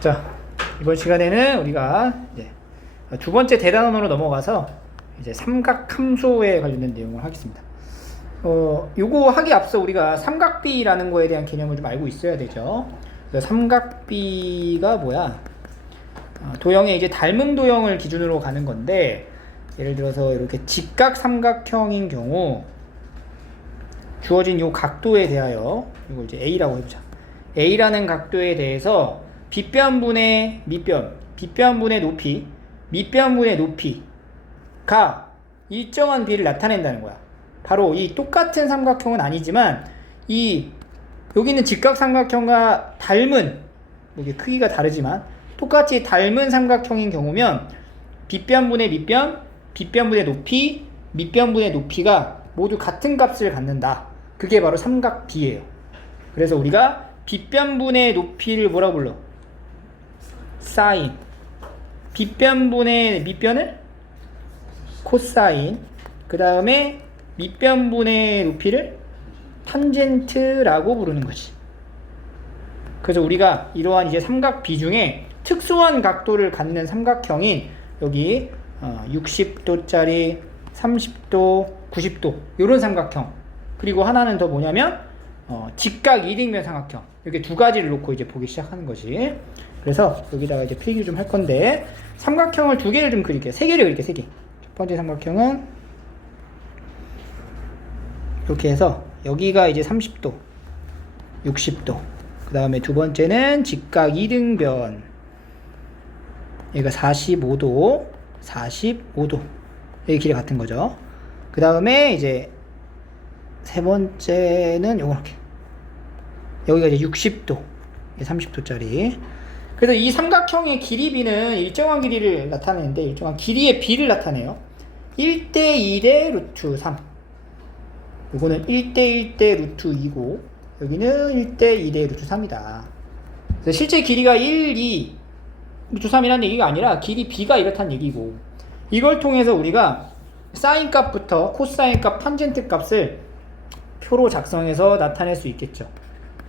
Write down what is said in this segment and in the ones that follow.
자, 이번 시간에는 우리가 이제 두 번째 대단 언어로 넘어가서 이제 삼각함수에 관련된 내용을 하겠습니다. 요거 하기 앞서 우리가 삼각비라는 거에 대한 개념을 좀 알고 있어야 되죠. 그래서 삼각비가 뭐야? 도형의 이제 닮음 도형을 기준으로 가는 건데, 예를 들어서 이렇게 직각 삼각형인 경우 주어진 요 각도에 대하여 이걸 이제 A라고 해보자. A라는 각도에 대해서 빗변분의 밑변, 빗변분의 높이, 밑변분의 높이가 일정한 비를 나타낸다는 거야. 바로 이 똑같은 삼각형은 아니지만 여기 있는 직각 삼각형과 닮은, 이게 크기가 다르지만 똑같이 닮은 삼각형인 경우면 빗변분의 밑변, 빗변분의 높이, 밑변분의 높이가 모두 같은 값을 갖는다. 그게 바로 삼각비예요. 그래서 우리가 빗변분의 높이를 뭐라고 불러? 사인. 빗변분의 밑변을 코사인. 그 다음에 밑변분의 높이를 탄젠트라고 부르는 거지. 그래서 우리가 이러한 이제 삼각비 중에 특수한 각도를 갖는 삼각형인 여기 60도짜리, 30도, 90도 이런 삼각형, 그리고 하나는 더 뭐냐면 직각 이등변 삼각형, 이렇게 두 가지를 놓고 이제 보기 시작하는 거지. 그래서 여기다가 이제 필기를 좀 할 건데, 삼각형을 두 개를 좀 그릴게요. 세 개를 그릴게요. 세 개. 첫 번째 삼각형은 이렇게 해서 여기가 이제 30도, 60도. 그 다음에 두 번째는 직각 이등변, 여기가 45도, 45도. 여기 길이 같은 거죠. 그 다음에 이제 세 번째는 요렇게, 여기가 이제 60도, 30도짜리. 그래서 이 삼각형의 길이 b는 일정한 길이를 나타내는데, 일정한 길이의 b를 나타내요. 1대2대 루트 3. 요거는 1대1대 루트 2고, 여기는 1대2대 루트 3이다. 그래서 실제 길이가 1, 2, 루트 3이라는 얘기가 아니라 길이 b가 이렇다는 얘기고, 이걸 통해서 우리가 사인 값부터 코사인 값, 탄젠트 값을 표로 작성해서 나타낼 수 있겠죠.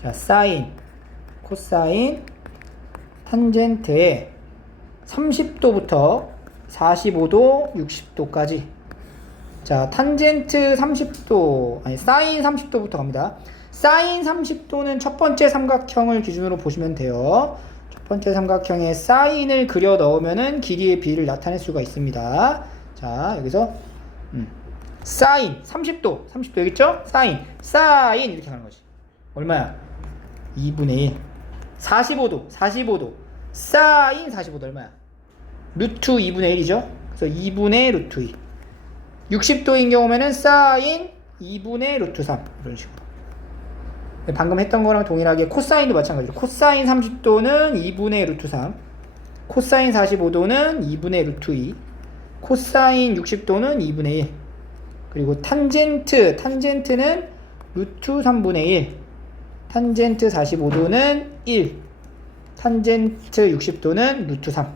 자, 사인, 코사인, 탄젠트에 30도부터 45도, 60도까지. 자, 탄젠트 30도, 아니 사인 30도부터 갑니다. 사인 30도는 첫 번째 삼각형을 기준으로 보시면 돼요. 첫 번째 삼각형에 사인을 그려 넣으면은 길이의 b를 나타낼 수가 있습니다. 자, 여기서 사인 30도, 30도 여기 있죠? 사인 이렇게 가는 거지. 얼마야? 2분의 1. 45도, 45도. 사인 45도 얼마야? 루트 2분의 1이죠? 그래서 2분의 루트 2. 60도인 경우에는 사인 2분의 루트 3. 이런 식으로. 방금 했던 거랑 동일하게 코사인도 마찬가지로 코사인 30도는 2분의 루트 3, 코사인 45도는 2분의 루트 2, 코사인 60도는 2분의 1, 그리고 탄젠트는 루트 3분의 1, 탄젠트 45도는 1, 탄젠트 60도는 루트 3.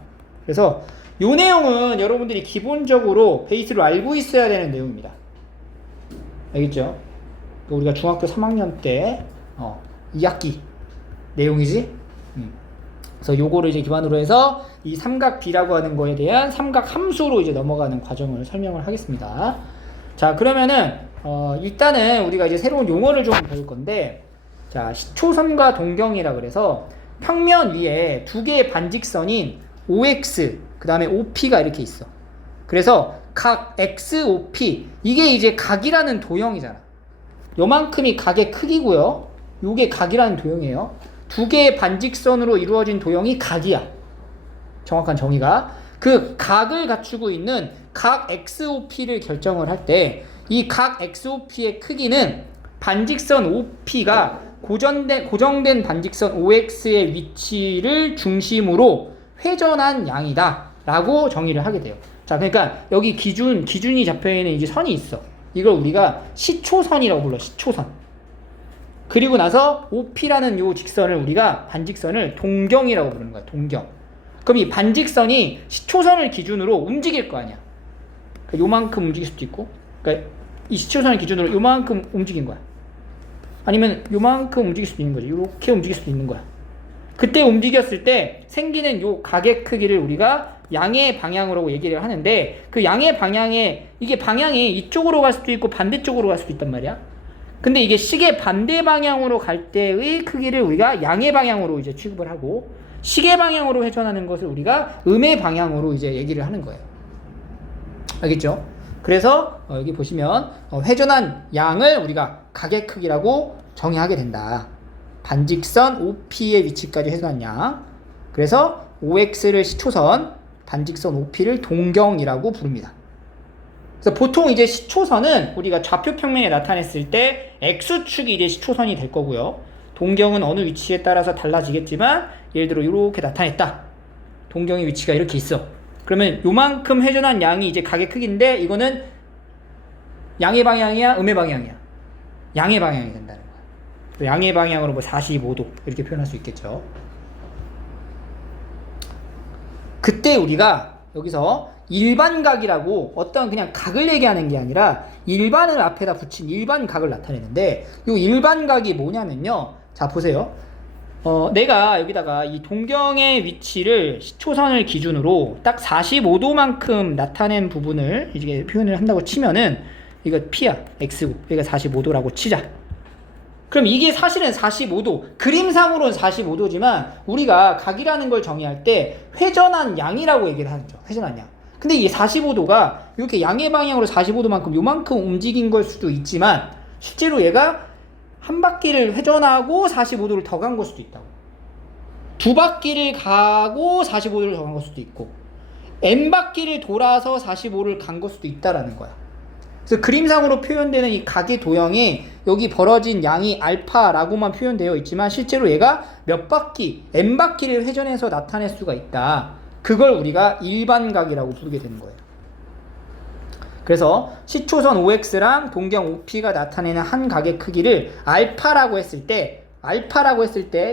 그래서 이 내용은 여러분들이 기본적으로 베이스로 알고 있어야 되는 내용입니다. 알겠죠? 우리가 중학교 3학년 때 2학기 내용이지. 그래서 요거를 이제 기반으로 해서 이 삼각비라고 하는 거에 대한 삼각 함수로 이제 넘어가는 과정을 설명을 하겠습니다. 자, 그러면은 일단은 우리가 이제 새로운 용어를 좀 배울 건데, 자, 시초선과 동경이라 그래서 평면 위에 두 개의 반직선인 OX, 그 다음에 OP가 이렇게 있어. 그래서 각 XOP, 이게 이제 각이라는 도형이잖아. 요만큼이 각의 크기고요, 요게 각이라는 도형이에요. 두 개의 반직선으로 이루어진 도형이 각이야. 정확한 정의가. 그 각을 갖추고 있는 각 XOP를 결정을 할 때, 이 각 XOP의 크기는 반직선 OP가 고정된 반직선 OX의 위치를 중심으로 회전한 양이다 라고 정의를 하게 돼요. 자, 그러니까 여기 기준이 잡혀있는 이제 선이 있어. 이걸 우리가 시초선이라고 불러. 시초선. 그리고 나서 OP라는 요 직선을 우리가 반직선을 동경이라고 부르는 거야. 동경. 그럼 이 반직선이 시초선을 기준으로 움직일 거 아니야. 그러니까 요만큼 움직일 수도 있고, 그러니까 이 시초선을 기준으로 요만큼 움직인 거야. 아니면 요만큼 움직일 수도 있는 거지. 요렇게 움직일 수도 있는 거야. 그때 움직였을 때 생기는 요 각의 크기를 우리가 양의 방향으로 얘기를 하는데, 그 양의 방향에 이게 방향이 이쪽으로 갈 수도 있고 반대쪽으로 갈 수도 있단 말이야. 근데 이게 시계 반대 방향으로 갈 때의 크기를 우리가 양의 방향으로 이제 취급을 하고, 시계 방향으로 회전하는 것을 우리가 음의 방향으로 이제 얘기를 하는 거예요. 알겠죠? 그래서 여기 보시면 회전한 양을 우리가 각의 크기라고 정의하게 된다. 반직선 OP의 위치까지 회전한 양. 그래서 OX를 시초선, 반직선 OP를 동경이라고 부릅니다. 그래서 보통 이제 시초선은 우리가 좌표 평면에 나타냈을 때 X축이 이제 시초선이 될 거고요. 동경은 어느 위치에 따라서 달라지겠지만, 예를 들어 이렇게 나타냈다. 동경의 위치가 이렇게 있어. 그러면 요만큼 회전한 양이 이제 각의 크기인데, 이거는 양의 방향이야, 음의 방향이야? 양의 방향이 된다는 거야. 양의 방향으로 뭐 45도 이렇게 표현할 수 있겠죠. 그때 우리가 여기서 일반각이라고 어떤 그냥 각을 얘기하는 게 아니라 일반을 앞에다 붙인 일반각을 나타내는데, 이 일반각이 뭐냐면요. 자, 보세요. 내가 여기다가 이 동경의 위치를 시초선을 기준으로 딱 45도만큼 나타낸 부분을 이제 표현을 한다고 치면은, 이거 P야, X고, 여기가 45도라고 치자. 그럼 이게 사실은 45도, 그림상으로는 45도지만 우리가 각이라는 걸 정의할 때 회전한 양이라고 얘기를 하죠. 회전한 양. 근데 이 45도가 이렇게 양의 방향으로 45도만큼 요만큼 움직인 걸 수도 있지만, 실제로 얘가 한 바퀴를 회전하고 45도를 더 간 걸 수도 있다고. 두 바퀴를 가고 45도를 더 간 걸 수도 있고, N 바퀴를 돌아서 45를 간 걸 수도 있다라는 거야. 그래서 그림상으로 표현되는 이 각의 도형이 여기 벌어진 양이 알파라고만 표현되어 있지만, 실제로 얘가 몇 바퀴, N 바퀴를 회전해서 나타낼 수가 있다. 그걸 우리가 일반각이라고 부르게 되는 거예요. 그래서 시초선 OX랑 동경 OP가 나타내는 한 각의 크기를 알파라고 했을 때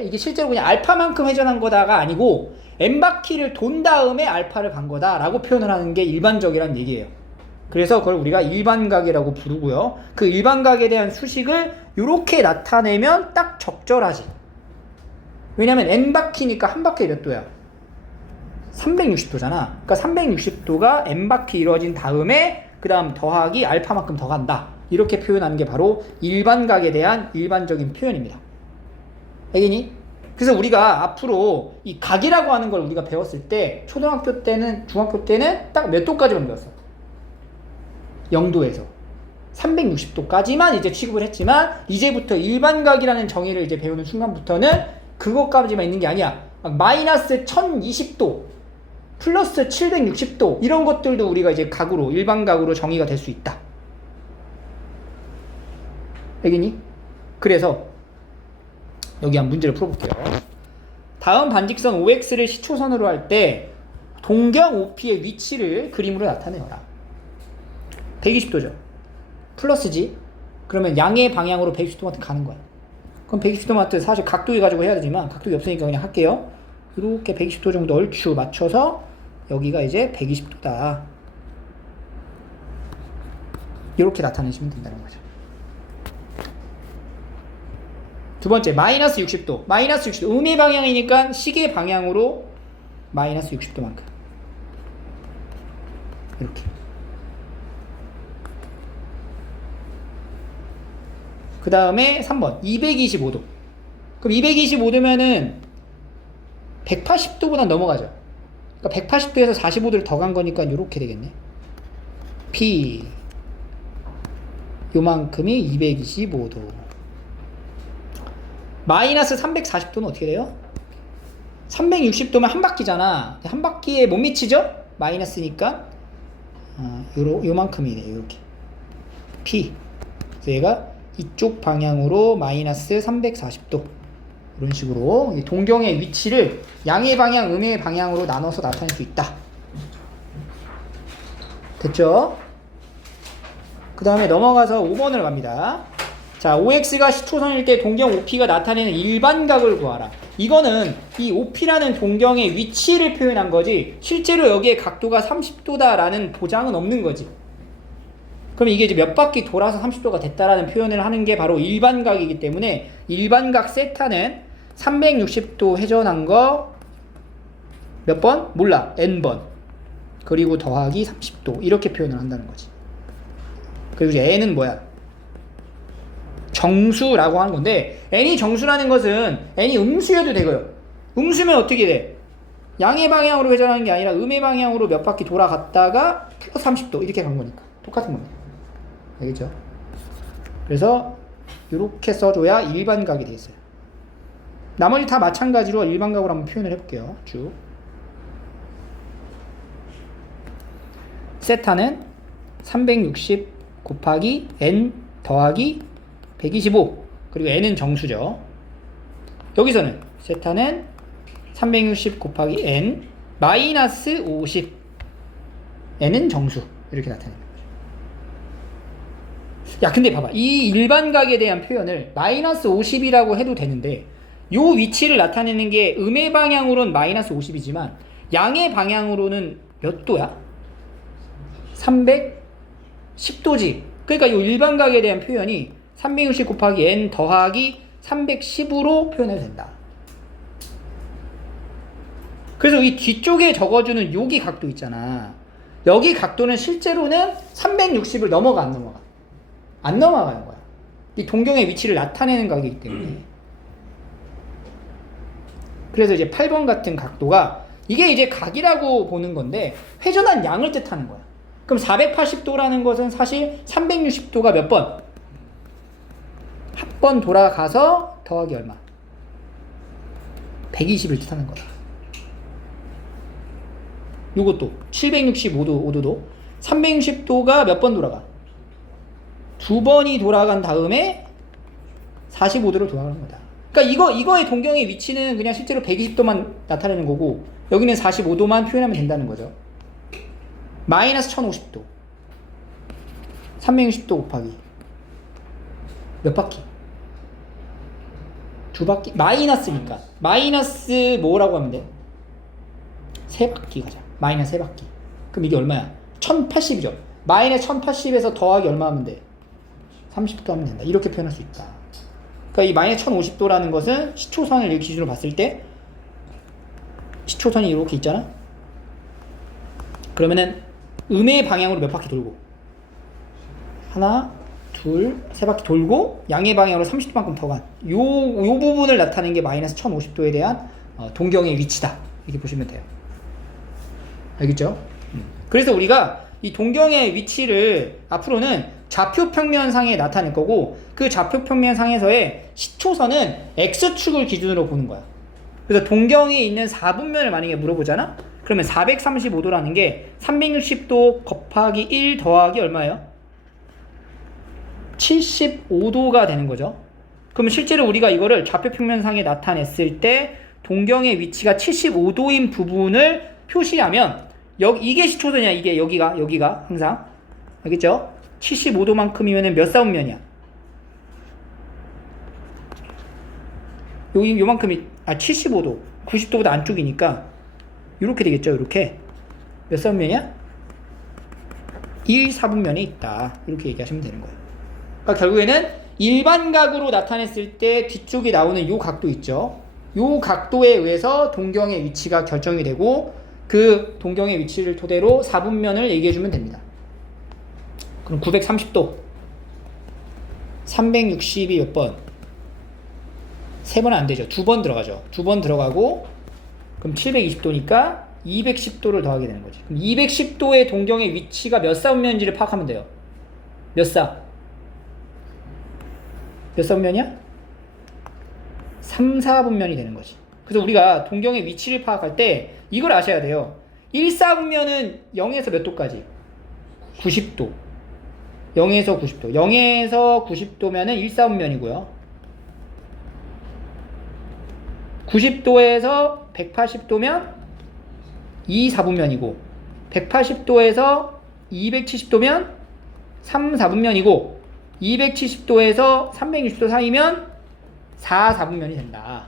이게 실제로 그냥 알파만큼 회전한 거다가 아니고 N 바퀴를 돈 다음에 알파를 간 거다라고 표현을 하는 게 일반적이라는 얘기예요. 그래서 그걸 우리가 일반각이라고 부르고요. 그 일반각에 대한 수식을 이렇게 나타내면 딱 적절하지. 왜냐면 N 바퀴니까 한 바퀴에 몇 도야? 360도잖아. 그러니까 360도가 N 바퀴 이루어진 다음에 그 다음 더하기 알파만큼 더 간다. 이렇게 표현하는 게 바로 일반각에 대한 일반적인 표현입니다. 알겠니? 그래서 우리가 앞으로 이 각이라고 하는 걸 우리가 배웠을 때, 초등학교 때는, 중학교 때는 딱 몇 도까지만 배웠어? 0도에서 360도까지만 이제 취급을 했지만, 이제부터 일반각이라는 정의를 이제 배우는 순간부터는 그것까지만 있는 게 아니야. 막 마이너스 1020도, 플러스 760도 이런 것들도 우리가 이제 각으로, 일반각으로 정의가 될 수 있다. 알겠니? 그래서 여기 한 문제를 풀어볼게요. 다음 반직선 OX를 시초선으로 할 때 동경 OP의 위치를 그림으로 나타내어라. 120도죠. 플러스지. 그러면 양의 방향으로 120도마트 가는 거야. 그럼 120도마트 사실 각도기 가지고 해야 되지만 각도기 없으니까 그냥 할게요. 이렇게 120도 정도 얼추 맞춰서 여기가 이제 120도다. 이렇게 나타내시면 된다는 거죠. 두 번째, 마이너스 60도. 마이너스 60도. 음의 방향이니까 시계 방향으로 마이너스 60도만큼. 이렇게. 그 다음에 3번 225도. 그럼 225도면은 180도보다 넘어가죠. 그러니까 180도에서 45도를 더 간 거니까 이렇게 되겠네. P 요만큼이 225도. 마이너스 340도는 어떻게 돼요? 360도면 한 바퀴잖아. 한 바퀴에 못 미치죠? 마이너스니까 요만큼이네. 이렇게 P. 그래서 얘가 이쪽 방향으로 마이너스 340도. 이런 식으로 동경의 위치를 양의 방향, 음의 방향으로 나눠서 나타낼 수 있다. 됐죠? 그 다음에 넘어가서 5번을 갑니다. 자, OX가 시초선일 때 동경 OP가 나타내는 일반각을 구하라. 이거는 이 OP라는 동경의 위치를 표현한 거지, 실제로 여기에 각도가 30도다라는 보장은 없는 거지. 그럼 이게 이제 몇 바퀴 돌아서 30도가 됐다라는 표현을 하는 게 바로 일반각이기 때문에, 일반각 세타는 360도 회전한 거 몇 번? 몰라. n번. 그리고 더하기 30도. 이렇게 표현을 한다는 거지. 그리고 이제 n은 뭐야? 정수라고 하는 건데, n이 정수라는 것은 n이 음수여도 되고요. 음수면 어떻게 돼? 양의 방향으로 회전하는 게 아니라 음의 방향으로 몇 바퀴 돌아갔다가 플러스 30도 이렇게 간 거니까 똑같은 겁니다. 알겠죠? 그래서 이렇게 써줘야 일반각이 돼 있어요. 나머지 다 마찬가지로 일반각으로 한번 표현을 해볼게요. 쭉. 세타는 360 곱하기 n 더하기 125. 그리고 n은 정수죠. 여기서는 세타는 360 곱하기 n 마이너스 50. n은 정수. 이렇게 나타내는 거죠. 야, 근데 봐봐. 이 일반각에 대한 표현을 마이너스 50이라고 해도 되는데, 요 위치를 나타내는 게 음의 방향으로는 마이너스 50이지만 양의 방향으로는 몇 도야? 310도지. 그러니까 이 일반각에 대한 표현이 360 곱하기 n 더하기 310으로 표현해도 된다. 그래서 이 뒤쪽에 적어주는 여기 각도 있잖아. 여기 각도는 실제로는 360을 넘어가 안 넘어가? 안 넘어가는 거야. 이 동경의 위치를 나타내는 각이기 때문에. 그래서 이제 8번 같은 각도가 이게 이제 각이라고 보는 건데 회전한 양을 뜻하는 거야. 그럼 480도라는 것은 사실 360도가 몇 번? 한 번 돌아가서 더하기 얼마? 120을 뜻하는 거야. 요것도 765도 360도가 몇 번 돌아가? 두 번이 돌아간 다음에 45도로 돌아가는 거다. 그러니까 이거의 동경의 위치는 그냥 실제로 120도만 나타내는 거고 여기는 45도만 표현하면 된다는 거죠. 마이너스 1050도 360도 곱하기 몇 바퀴? 두 바퀴? 마이너스니까 마이너스 뭐라고 하면 돼? 세 바퀴 가자. 마이너스 세 바퀴. 그럼 이게 얼마야? 1080이죠. 마이너스 1080에서 더하기 얼마 하면 돼? 30도 하면 된다. 이렇게 표현할 수 있다. 그러니까 이 마이너스 1050도라는 것은 시초선을 기준으로 봤을 때 시초선이 이렇게 있잖아. 그러면은 음의 방향으로 몇 바퀴 돌고 하나, 둘, 세 바퀴 돌고 양의 방향으로 30도만큼 더 간 요 부분을 나타내는 게 마이너스 1050도에 대한 동경의 위치다. 이렇게 보시면 돼요. 알겠죠? 그래서 우리가 이 동경의 위치를 앞으로는 좌표평면상에 나타낼 거고 그 좌표평면상에서의 시초선은 X축을 기준으로 보는 거야. 그래서 동경이 있는 4분면을 만약에 물어보잖아? 그러면 435도라는 게 360도 곱하기 1 더하기 얼마예요? 75도가 되는 거죠. 그러면 실제로 우리가 이거를 좌표평면상에 나타냈을 때 동경의 위치가 75도인 부분을 표시하면 이게 시초선이야. 이게 여기가 항상. 알겠죠? 75도만큼이면 몇 사분면이야? 요만큼이 75도 90도보다 안쪽이니까 이렇게 되겠죠. 이렇게 몇 사분면이야? 1사분면에 있다. 이렇게 얘기하시면 되는 거예요. 그러니까 결국에는 일반각으로 나타냈을 때 뒤쪽에 나오는 요 각도 있죠. 요 각도에 의해서 동경의 위치가 결정이 되고 그 동경의 위치를 토대로 4분면을 얘기해주면 됩니다. 그럼 930도 360이 몇 번? 3번은 안 되죠. 2번 들어가죠. 2번 들어가고 그럼 720도니까 210도를 더하게 되는 거지. 그럼 210도의 동경의 위치가 몇 사분면인지를 파악하면 돼요. 몇 사분면이야? 3, 4분면이 되는 거지. 그래서 우리가 동경의 위치를 파악할 때 이걸 아셔야 돼요. 1사분면은 0에서 몇 도까지? 90도. 0에서 90도. 0에서 90도면은 1사분면이고요. 90도에서 180도면 2사분면이고 180도에서 270도면 3사분면이고 270도에서 360도 사이면 4사분면이 된다.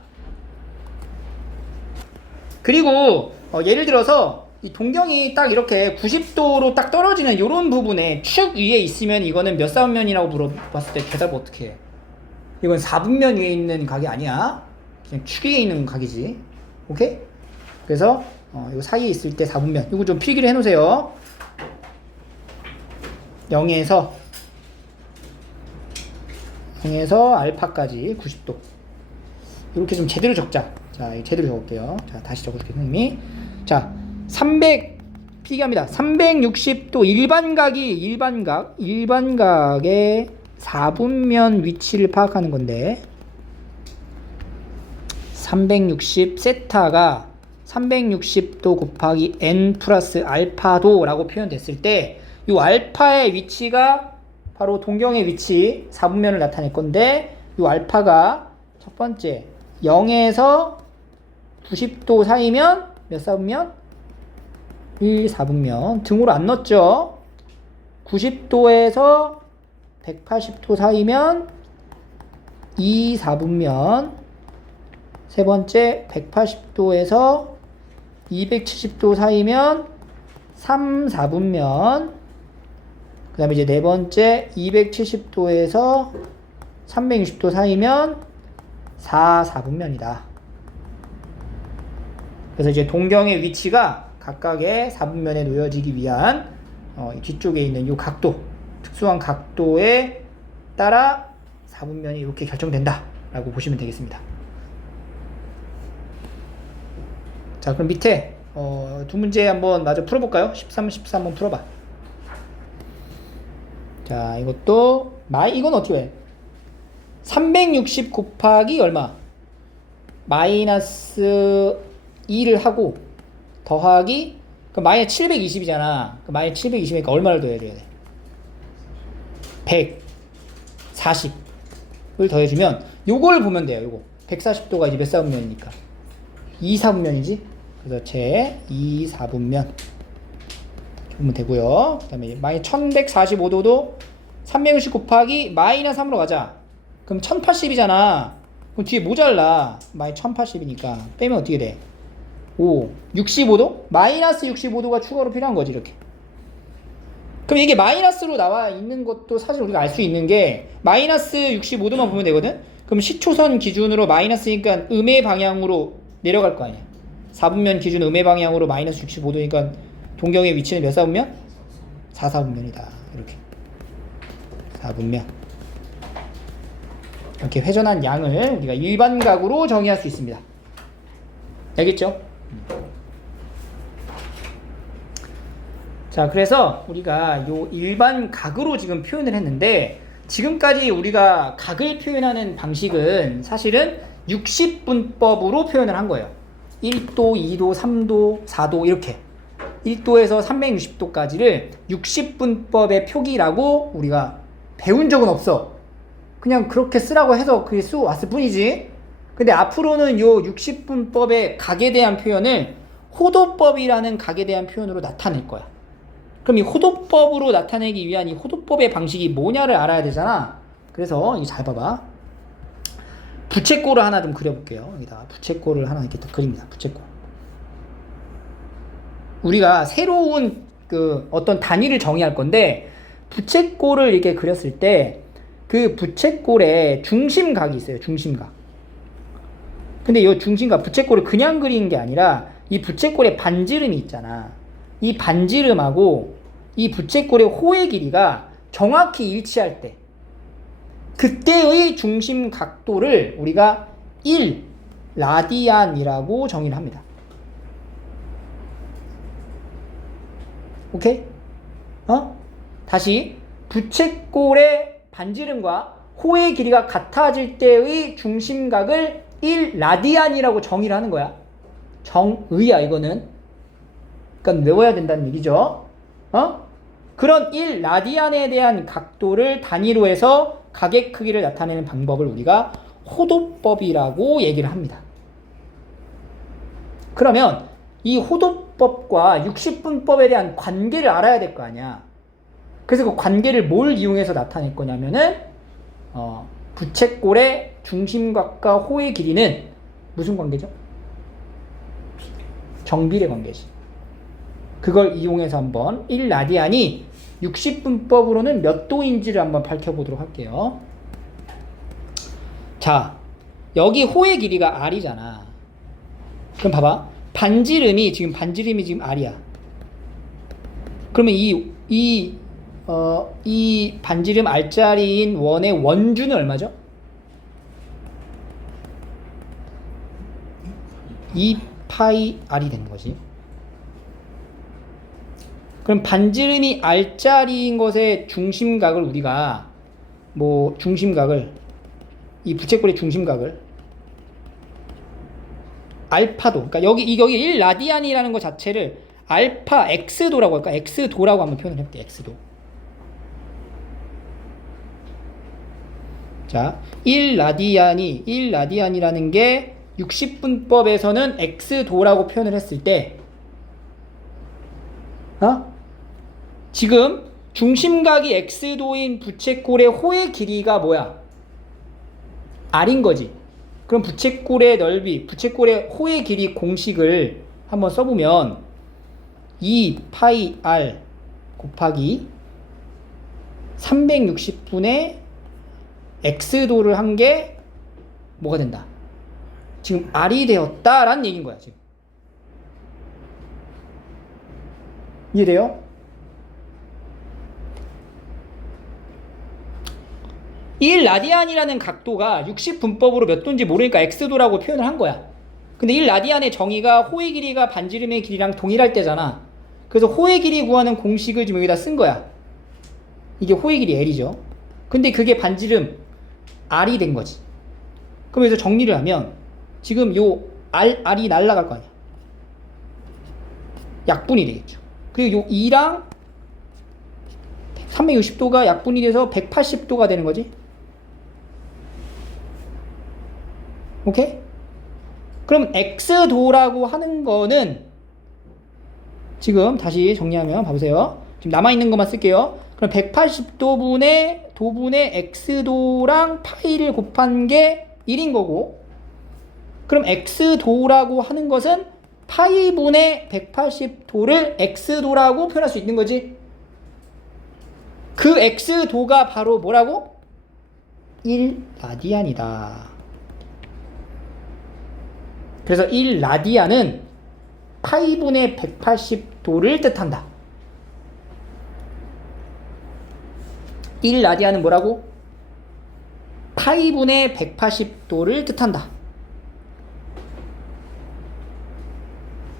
그리고 예를 들어서 이 동경이 딱 이렇게 90도로 딱 떨어지는 이런 부분에 축 위에 있으면 이거는 몇 사분면이라고 물어봤을 때 대답 어떻게 해? 이건 4분면 위에 있는 각이 아니야. 그냥 축에 있는 각이지. 오케이? 그래서 요 사이에 있을 때 4분면 이거 좀 필기를 해놓으세요. 0에서 알파까지 90도 이렇게 좀 제대로 적자. 자, 제대로 적을게요. 자, 다시 적을게요, 선생님이. 자, 300 필기합니다. 360도 일반각의 4분면 위치를 파악하는 건데 360 세타가 360도 곱하기 n 플러스 알파도 라고 표현됐을 때 이 알파의 위치가 바로 동경의 위치 4분면을 나타낼 건데 이 알파가 첫 번째 0에서 90도 사이면 몇 4분면? 1 4분면. 등으로 안 넣었죠. 90도에서 180도 사이면 2 4분면. 세 번째 180도에서 270도 사이면 3 4분면. 그 다음에 이제 네 번째 270도에서 360도 사이면 4 4분면이다. 그래서 이제 동경의 위치가 각각의 4분면에 놓여지기 위한 뒤쪽에 있는 이 각도, 특수한 각도에 따라 4분면이 이렇게 결정된다 라고 보시면 되겠습니다. 자, 그럼 밑에 두 문제 한번 마저 풀어볼까요? 13, 14 한번 풀어봐. 자, 이것도 이건 어떻게 해? 360 곱하기 얼마? 마이너스 2를 하고 더하기 마이너스 720이잖아. 마이너스 720이니까 얼마를 더해야 돼? 140을 더해주면 요걸 보면 돼요. 요거 140도가 이제 몇 사분면이니까 2 4분면이지. 그래서 제 2 4분면 보면 되고요. 그 다음에 마이너스 1145도도 360 곱하기 마이너스 3으로 가자. 그럼 1080이잖아. 그럼 뒤에 모자라. 마이너스 1080이니까 빼면 어떻게 돼? 65도? 마이너스 65도가 추가로 필요한 거지, 이렇게. 그럼 이게 마이너스로 나와 있는 것도 사실 우리가 알 수 있는 게 마이너스 65도만 보면 되거든? 그럼 시초선 기준으로 마이너스니까 음의 방향으로 내려갈 거 아니야. 4분면 기준 음의 방향으로 마이너스 65도니까 동경의 위치는 몇 사분면? 4 4분면이다. 이렇게. 4분면. 이렇게 회전한 양을 우리가 일반각으로 정의할 수 있습니다. 알겠죠? 자, 그래서 우리가 요 일반각으로 지금 표현을 했는데 지금까지 우리가 각을 표현하는 방식은 사실은 60분법으로 표현을 한 거예요. 1도, 2도, 3도, 4도 이렇게 1도에서 360도까지를 60분법의 표기라고 우리가 배운 적은 없어. 그냥 그렇게 쓰라고 해서 그게 써 왔을 뿐이지. 근데 앞으로는 요 60분법의 각에 대한 표현을 호도법이라는 각에 대한 표현으로 나타낼 거야. 그럼 이 호도법으로 나타내기 위한 이 호도법의 방식이 뭐냐를 알아야 되잖아. 그래서 이거 잘 봐봐. 부채꼴을 하나 좀 그려볼게요. 여기다가 부채꼴을 하나 이렇게 딱 그립니다. 부채꼴. 우리가 새로운 어떤 단위를 정의할 건데 부채꼴을 이렇게 그렸을 때 그 부채꼴에 중심각이 있어요. 중심각. 근데 이 중심각 부채꼴을 그냥 그리는 게 아니라 이 부채꼴에 반지름이 있잖아. 이 반지름하고 이 부채꼴의 호의 길이가 정확히 일치할 때 그때의 중심 각도를 우리가 1 라디안이라고 정의를 합니다. 오케이? 다시 부채꼴의 반지름과 호의 길이가 같아질 때의 중심각을 1 라디안이라고 정의를 하는 거야. 정의야 이거는. 그러니까 외워야 된다는 얘기죠. 그런 1 라디안에 대한 각도를 단위로 해서 각의 크기를 나타내는 방법을 우리가 호도법이라고 얘기를 합니다. 그러면 이 호도법과 60분법에 대한 관계를 알아야 될 거 아니야. 그래서 그 관계를 뭘 이용해서 나타낼 거냐면은 부채꼴의 중심각과 호의 길이는 무슨 관계죠? 정비례 관계지. 그걸 이용해서 한번 1라디안이 60분법으로는 몇 도인지를 한번 밝혀보도록 할게요. 자, 여기 호의 길이가 r이잖아. 그럼 봐봐. 반지름이 지금 r이야. 그러면 이 반지름 r짜리인 원의 원주는 얼마죠? 2파이 r이 되는 거지. 그럼 반지름이 r짜리인 것의 중심각을 우리가 이 부채꼴의 중심각을 알파도, 그러니까 여기 1라디안이라는 것 자체를 알파 x도라고 할까? x도라고 한번 표현을 해볼게. x도. 자, 1라디안이라는 게 60분법에서는 x도라고 표현을 했을 때, 지금 중심각이 x도인 부채꼴의 호의 길이가 뭐야? r인 거지. 그럼 부채꼴의 넓이, 부채꼴의 호의 길이 공식을 한번 써보면 2파이 r 곱하기 360분의 x도를 한 게 뭐가 된다? 지금 r이 되었다라는 얘기인 거야. 지금 이해돼요? 1라디안이라는 각도가 60분법으로 몇 도인지 모르니까 x도라고 표현을 한 거야. 근데 1라디안의 정의가 호의 길이가 반지름의 길이랑 동일할 때잖아. 그래서 호의 길이 구하는 공식을 지금 여기다 쓴 거야. 이게 호의 길이 L이죠. 근데 그게 반지름 R이 된 거지. 그럼 여기서 정리를 하면 지금 요 R이 날아갈 거 아니야. 약분이 되겠죠. 그리고 요 2랑 360도가 약분이 돼서 180도가 되는 거지. 오케이? 그럼 X도라고 하는 거는 지금 다시 정리하면 봐보세요. 지금 남아있는 것만 쓸게요. 그럼 180도분의 X도랑 파이를 곱한 게 1인 거고, 그럼 X도라고 하는 것은 파이분의 180도를 X도라고 표현할 수 있는 거지. 그 X도가 바로 뭐라고? 1라디안이다. 그래서 1라디안은 파이분의 180도를 뜻한다. 1라디안은 뭐라고? 파이분의 180도를 뜻한다.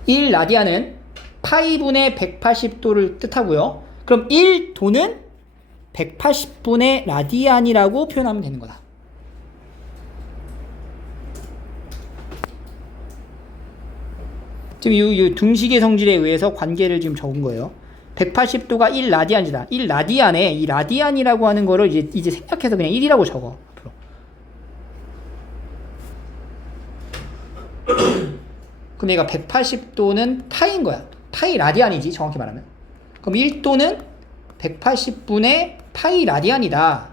1라디안은 파이분의 180도를 뜻하고요. 그럼 1도는 180분의 라디안이라고 표현하면 되는 거다. 지금 이 등식의 성질에 의해서 관계를 지금 적은 거예요. 180도가 1라디안이다. 1라디안에 이 라디안이라고 하는 거를 이제 생략해서 그냥 1이라고 적어. 앞으로. 그럼 얘가 180도는 파이인 거야. 파이 라디안이지, 정확히 말하면. 그럼 1도는 180분의 파이 라디안이다.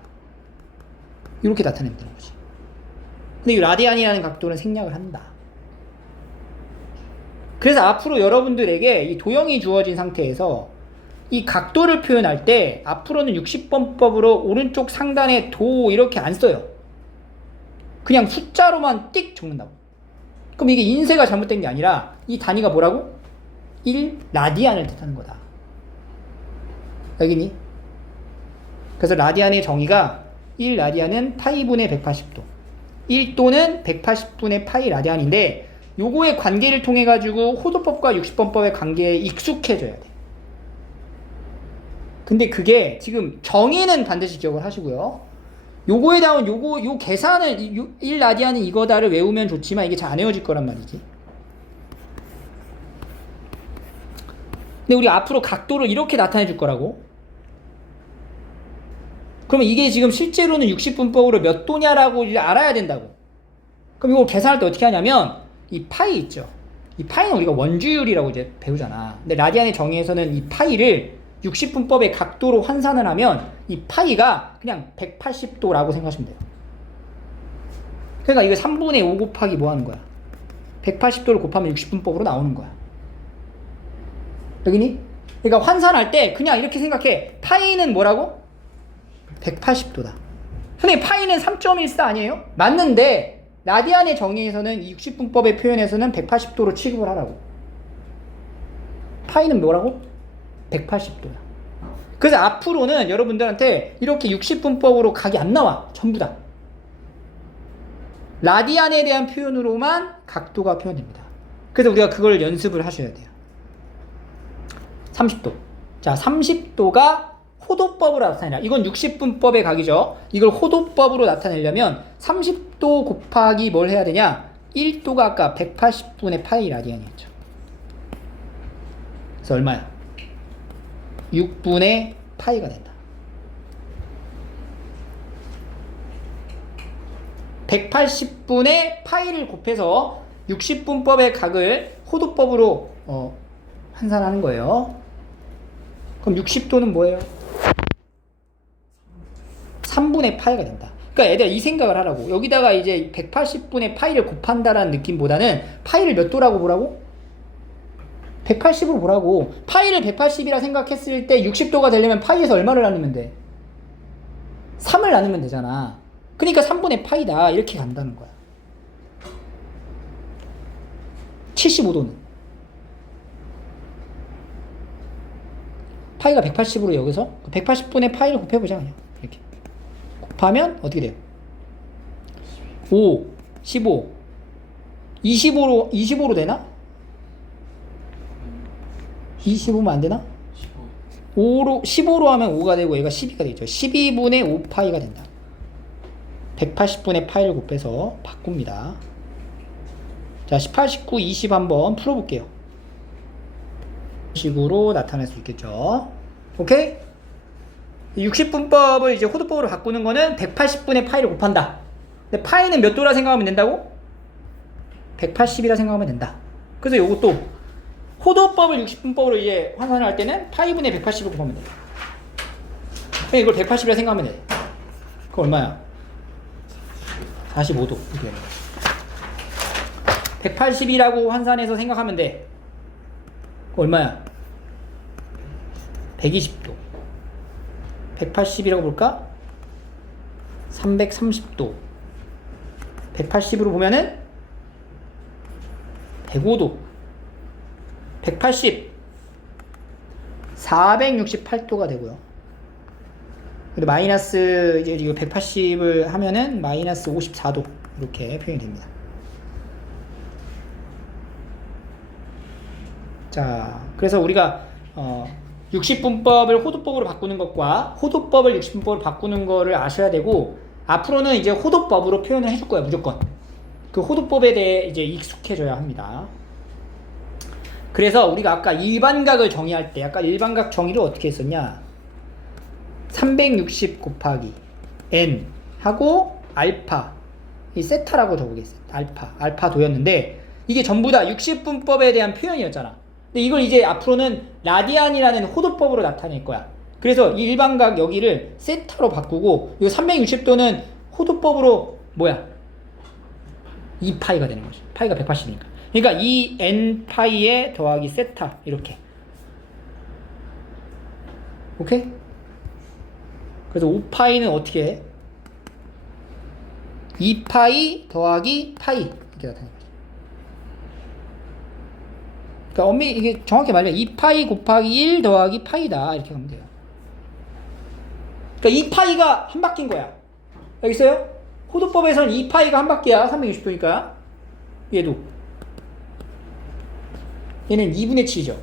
이렇게 나타내면 되는 거지. 근데 이 라디안이라는 각도는 생략을 한다. 그래서 앞으로 여러분들에게 이 도형이 주어진 상태에서 이 각도를 표현할 때 앞으로는 60번법으로 오른쪽 상단에 도 이렇게 안 써요. 그냥 숫자로만 띡 적는다고. 그럼 이게 인쇄가 잘못된 게 아니라 이 단위가 뭐라고? 1라디안을 뜻하는 거다. 알겠니? 그래서 라디안의 정의가 1라디안은 파이분의 180도, 1도는 180분의 파이 라디안인데 요거의 관계를 통해 가지고 호도법과 60번법의 관계에 익숙해져야 돼. 근데 그게 지금 정의는 반드시 기억을 하시고요. 요거에 대한 요 계산을 1라디안은 이거다를 외우면 좋지만 이게 잘 안 외워질 거란 말이지. 근데 우리 앞으로 각도를 이렇게 나타내 줄 거라고. 그러면 이게 지금 실제로는 60분법으로 몇 도냐라고 알아야 된다고. 그럼 이거 계산할 때 어떻게 하냐면 이 파이 있죠. 이 파이는 우리가 원주율이라고 이제 배우잖아. 근데 라디안의 정의에서는 이 파이를 60분법의 각도로 환산을 하면 이 파이가 그냥 180도라고 생각하시면 돼요. 그러니까 이거 3분의 5 곱하기 뭐 하는 거야? 180도를 곱하면 60분법으로 나오는 거야. 여기니? 그러니까 환산할 때 그냥 이렇게 생각해. 파이는 뭐라고? 180도다. 선생님 파이는 3.14 아니에요? 맞는데 라디안의 정의에서는 이 60분법의 표현에서는 180도로 취급을 하라고. 파이는 뭐라고? 180도야. 그래서 앞으로는 여러분들한테 이렇게 60분법으로 각이 안 나와. 전부 다. 라디안에 대한 표현으로만 각도가 표현됩니다. 그래서 우리가 그걸 연습을 하셔야 돼요. 30도. 자, 30도가 호도법으로 나타내라. 이건 60분법의 각이죠. 이걸 호도법으로 나타내려면 30도 곱하기 뭘 해야 되냐? 1도가 아까 180분의 파이 라디안이었죠. 그래서 얼마야? 6분의 파이가 된다. 180분의 파이를 곱해서 60분법의 각을 호도법으로 환산하는 거예요. 그럼 60도는 뭐예요? 3분의 파이가 된다. 그러니까 얘들아 이 생각을 하라고. 여기다가 이제 180분의 파이를 곱한다라는 느낌보다는 파이를 몇 도라고 보라고? 180으로 보라고. 파이를 180이라 생각했을 때 60도가 되려면 파이에서 얼마를 나누면 돼? 3을 나누면 되잖아. 그러니까 3분의 파이다. 이렇게 간다는 거야. 75도는 파이가 180으로 여기서 180분의 파이를 곱해보자. 그냥 이렇게 곱하면 어떻게 돼요? 5, 15 25로 되나? 25면 안 되나? 15로 하면 5가 되고 얘가 12가 되겠죠. 12분의 5파이가 된다. 180분의 파이를 곱해서 바꿉니다. 자, 18, 19, 20 한번 풀어볼게요. 식으로 나타낼 수 있겠죠. 오케이? 60분법을 이제 호도법으로 바꾸는 거는 180분의 파이를 곱한다. 근데 파이는 몇 도라 생각하면 된다고? 180이라 생각하면 된다. 그래서 요것도 호도법을 60분법으로 이제 환산을 할 때는 파이분의 180을 곱하면 돼. 그냥 이걸 180이라 생각하면 돼. 그거 얼마야? 45도. 이렇게 180이라고 환산해서 생각하면 돼. 그거 얼마야? 120도. 180이라고 볼까? 330도. 180으로 보면은 105도. 180 468도가 되고요. 근데 마이너스 이제 이거 180을 하면은 마이너스 54도 이렇게 표현이 됩니다. 자, 그래서 우리가 60분법을 호도법으로 바꾸는 것과 호도법을 60분법으로 바꾸는 거를 아셔야 되고, 앞으로는 이제 호도법으로 표현을 해줄 거야, 무조건. 그 호도법에 대해 이제 익숙해져야 합니다. 그래서 우리가 아까 일반각을 정의할 때, 아까 일반각 정의를 어떻게 했었냐? 360 곱하기 n 하고 알파, 이 세타라고 적어보겠어요. 알파도였는데, 이게 전부 다 60분법에 대한 표현이었잖아. 근데 이걸 이제 앞으로는 라디안이라는 호도법으로 나타낼 거야. 그래서 이 일반각 여기를 세타로 바꾸고, 이 360도는 호도법으로 뭐야? 2파이가 되는 거지. 파이가 180이니까. 그러니까 이 n파이에 더하기 세타, 이렇게. 오케이? 그래서 5파이는 어떻게 해? 2파이 더하기 파이, 이렇게 나타내는 거지. 그러니까 이게 정확히 말하면 2파이 곱하기 1 더하기 파이다, 이렇게 하면 돼요. 그러니까 2파이가 한 바퀴인 거야. 여기 있어요? 호도법에서는 2파이가 한 바퀴야. 360도니까. 얘도. 얘는 2분의 7이죠.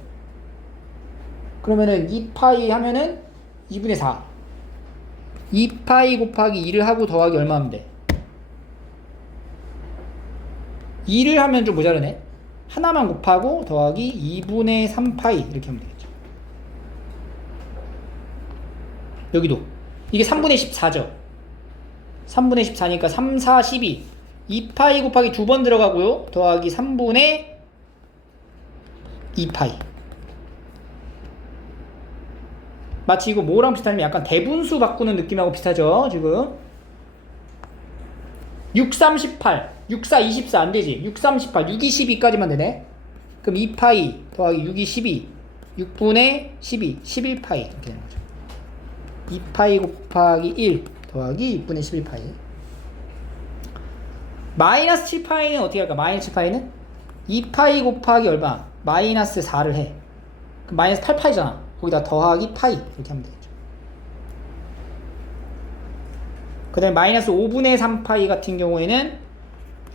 그러면은 2파이 하면은 2분의 4. 2파이 곱하기 2를 하고 더하기 얼마 하면 돼? 2를 하면 좀 모자르네. 하나만 곱하고 더하기 2분의 3파이 이렇게 하면 되겠죠. 여기도 이게 3분의 14죠. 3분의 14니까 3, 4, 12. 2파이 곱하기 2번 들어가고요. 더하기 3분의 2파이. 마치 이거 뭐랑 비슷하냐면 약간 대분수 바꾸는 느낌하고 비슷하죠. 지금 6, 38, 6, 4, 24 안되지. 6, 38, 6, 2, 12까지만 되네. 그럼 2파이 더하기 6, 2, 12, 6분의 12, 11파이 이렇게 되는 거죠. 2파이 곱하기 1 더하기 6분의 11파이. 마이너스 7파이는 어떻게 할까? 마이너스 7파이는 2파이 곱하기 얼마? 마이너스 4를 해. 그럼 마이너스 8파이잖아. 거기다 더하기 파이 이렇게 하면 되겠죠. 그 다음에 마이너스 5분의 3파이 같은 경우에는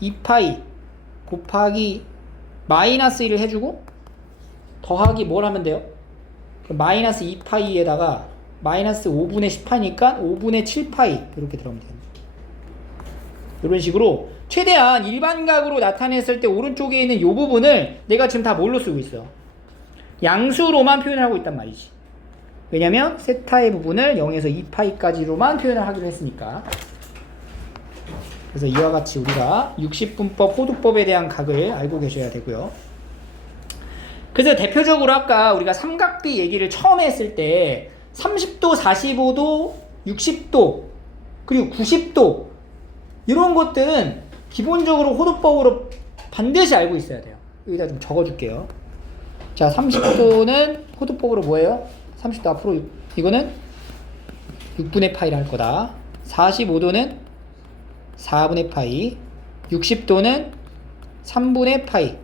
2파이 곱하기 마이너스 1을 해주고 더하기 뭘 하면 돼요? 마이너스 2파이에다가 마이너스 5분의 10파이니까 5분의 7파이 이렇게 들어가면 됩니다. 이런 식으로 최대한 일반각으로 나타냈을 때 오른쪽에 있는 이 부분을 내가 지금 다 뭘로 쓰고 있어? 양수로만 표현을 하고 있단 말이지. 왜냐면 세타의 부분을 0에서 2파이까지로만 표현을 하기로 했으니까. 그래서 이와 같이 우리가 60분법 호두법에 대한 각을 알고 계셔야 되고요. 그래서 대표적으로 아까 우리가 삼각비 얘기를 처음에 했을 때 30도, 45도, 60도, 그리고 90도 이런 것들은 기본적으로 호두법으로 반드시 알고 있어야 돼요. 여기다 좀 적어줄게요. 자, 30도는 호두법으로 뭐예요? 30도 앞으로 이거는 6분의 파이를 할 거다. 45도는 4분의 파이, 60도는 3분의 파이.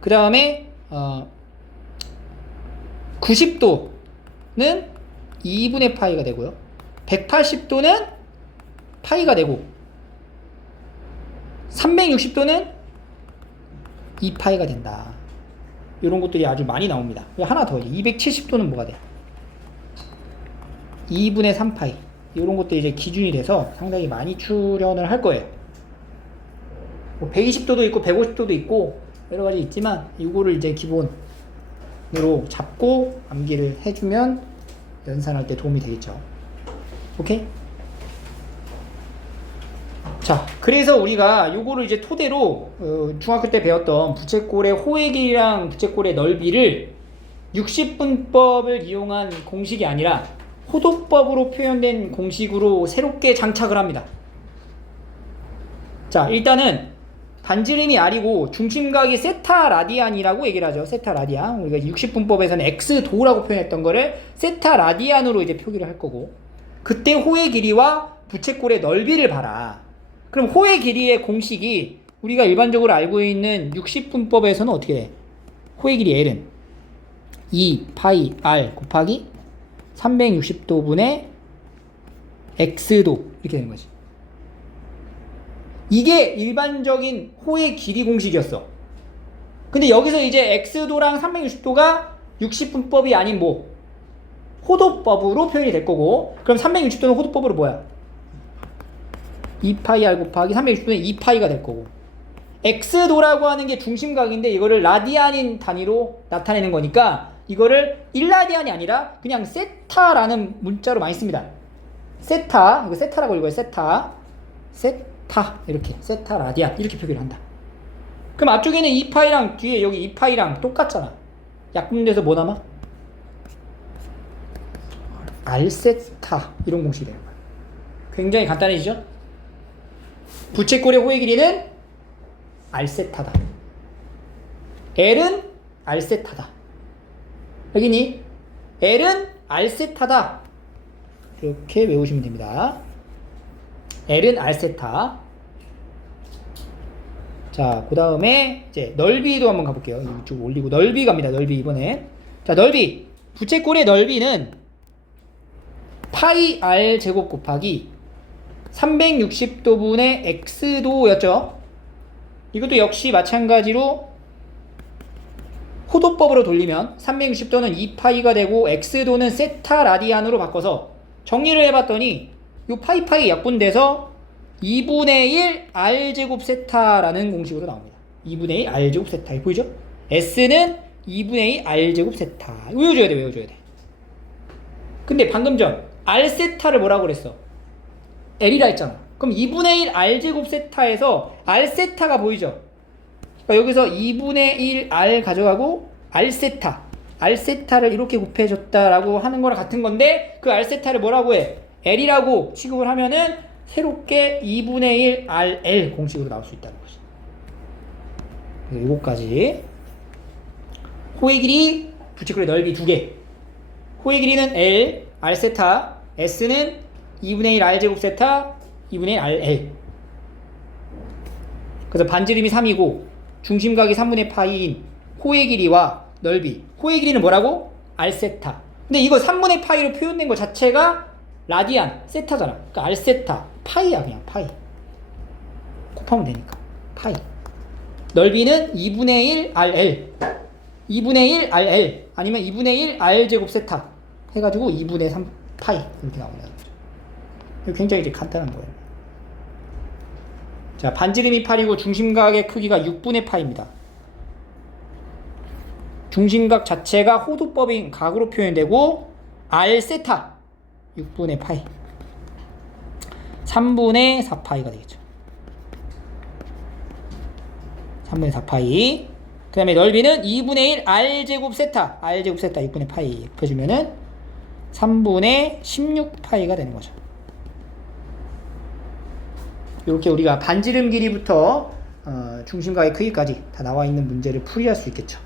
그 다음에 90도는 2분의 파이가 되고요. 180도는 파이가 되고 360도는 2파이가 된다. 이런 것들이 아주 많이 나옵니다. 하나 더, 270도는 뭐가 돼? 2분의 3파이. 이런 것들이 이제 기준이 돼서 상당히 많이 출연을 할 거예요. 120도도 있고 150도도 있고 여러 가지 있지만 이거를 이제 기본으로 잡고 암기를 해주면 연산할 때 도움이 되겠죠. 오케이? 자, 그래서 우리가 요거를 이제 토대로 중학교 때 배웠던 부채꼴의 호의 길이랑 부채꼴의 넓이를 60분법을 이용한 공식이 아니라 호도법으로 표현된 공식으로 새롭게 장착을 합니다. 자, 일단은 반지름이 R이고 중심각이 세타 라디안이라고 얘기를 하죠. 세타 라디안. 우리가 60분법에서는 X도라고 표현했던 거를 세타 라디안으로 이제 표기를 할 거고, 그때 호의 길이와 부채꼴의 넓이를 봐라. 그럼 호의 길이의 공식이 우리가 일반적으로 알고 있는 60분법에서는 어떻게 돼? 호의 길이 L은 2파이 R 곱하기 360도분의 X도 이렇게 되는 거지. 이게 일반적인 호의 길이 공식이었어. 근데 여기서 이제 X도랑 360도가 60분법이 아닌 뭐 호도법으로 표현이 될 거고, 그럼 360도는 호도법으로 뭐야? 2파이 R 곱하기 360도는 2파이가 될 거고, X도라고 하는 게 중심각인데 이거를 라디안인 단위로 나타내는 거니까 이거를 1라디안이 아니라 그냥 세타라는 문자로 많이 씁니다. 세타, 이거 세타라고 읽어요. 세타 이렇게 세타 라디안 이렇게 표기를 한다. 그럼 앞쪽에는 2파이랑 뒤에 여기 2파이랑 똑같잖아. 약분돼서 뭐 남아? R세타 이런 공식이 되는 거야. 굉장히 간단해지죠? 부채꼴의 호의 길이는 R세타다. L은 R세타다. 여기니? L은 R세타다. 이렇게 외우시면 됩니다. L은 R세타. 자, 그 다음에 이제 넓이도 한번 가볼게요. 이쪽 올리고 넓이 갑니다. 넓이 이번에. 자, 넓이. 부채꼴의 넓이는 파이 R 제곱 곱하기 360도분의 X도였죠. 이것도 역시 마찬가지로 호도법으로 돌리면 360도는 2파이가 되고 X도는 세타 라디안으로 바꿔서 정리를 해봤더니 요 파이 약분돼서 2분의 1 R제곱 세타라는 공식으로 나옵니다. 2분의 1 R제곱 세타. 이거 보이죠? S는 2분의 2 R제곱 세타. 외워줘야 돼. 근데 방금 전 R세타를 뭐라고 그랬어? L이라 했잖아. 그럼 2분의 1 R제곱 세타에서 R세타가 보이죠? 그러니까 여기서 2분의 1 R 가져가고 R세타를 이렇게 곱해줬다라고 하는 거랑 같은 건데, 그 R세타를 뭐라고 해? L이라고 취급을 하면은 새롭게 2분의 1 RL 공식으로 나올 수 있다는 거지. 이거까지. 호의 길이, 부채꼴의 넓이 2개. 호의 길이는 L, R세타, S는 2분의 1 R제곱 세타, 2분의 1 RL. 그래서 반지름이 3이고 중심각이 3분의 파이인 호의 길이와 넓이. 호의 길이는 뭐라고? R세타. 근데 이거 3분의 파이로 표현된 것 자체가 라디안, 세타잖아. 그러니까 R세타. 파이야, 그냥 파이. 곱하면 되니까. 파이. 넓이는 2분의 1 RL. 2분의 1 RL. 아니면 2분의 1 R제곱 세타. 해가지고 2분의 3 파이. 이렇게 나오는 거죠. 이거 굉장히 이제 간단한 거예요. 자, 반지름이 8이고 중심각의 크기가 6분의 파입니다. 중심각 자체가 호두법인 각으로 표현되고 R 세타 6분의 파이 3분의 4파이가 되겠죠. 3분의 4파이. 그 다음에 넓이는 2분의 1 R제곱 세타 6분의 파이 곱해주면은 3분의 16파이가 되는 거죠. 이렇게 우리가 반지름 길이부터 중심각의 크기까지 다 나와 있는 문제를 풀이할 수 있겠죠.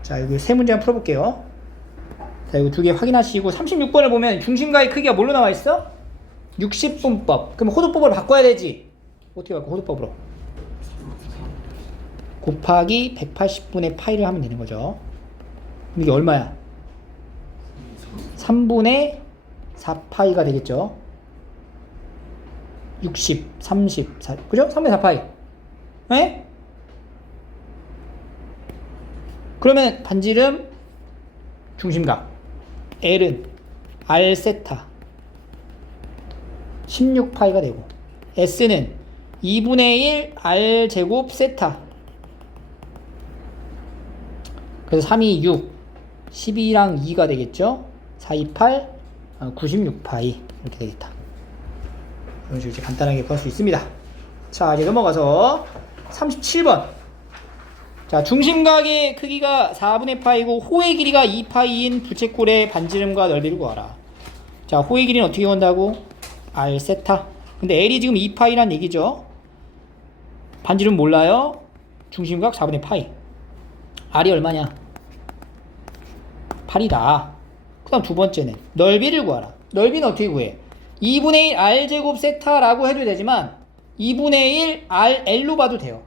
자, 여기 세 문제 한번 풀어볼게요. 자, 이거 두 개 확인하시고 36번을 보면 중심각의 크기가 뭘로 나와 있어? 60분법. 그럼 호두법으로 바꿔야 되지. 어떻게 바꿔? 호두법으로 곱하기 180분의 파이를 하면 되는 거죠. 그럼 이게 얼마야? 3분의 4파이가 되겠죠. 60, 30, 4, 그죠? 3분의 4파이. 네? 그러면 반지름 중심각 L은 R 세타 16파이가 되고 S는 2분의 1 R 제곱 세타. 그래서 3, 2, 6 12랑 2가 되겠죠. 4, 2, 8 96파이 이렇게 되겠다. 이런 식으로 이제 간단하게 구할 수 있습니다. 자, 이제 넘어가서 37번. 자, 중심각의 크기가 4분의 파이고 호의 길이가 2파이인 부채꼴의 반지름과 넓이를 구하라. 자, 호의 길이는 어떻게 구한다고? R 세타. 근데 L이 지금 2파이란 얘기죠. 반지름 몰라요. 중심각 4분의 파이. R이 얼마냐? 8이다. 그 다음 두 번째는 넓이를 구하라. 넓이는 어떻게 구해? 2분의 1 R제곱 세타라고 해도 되지만 2분의 1 RL로 봐도 돼요.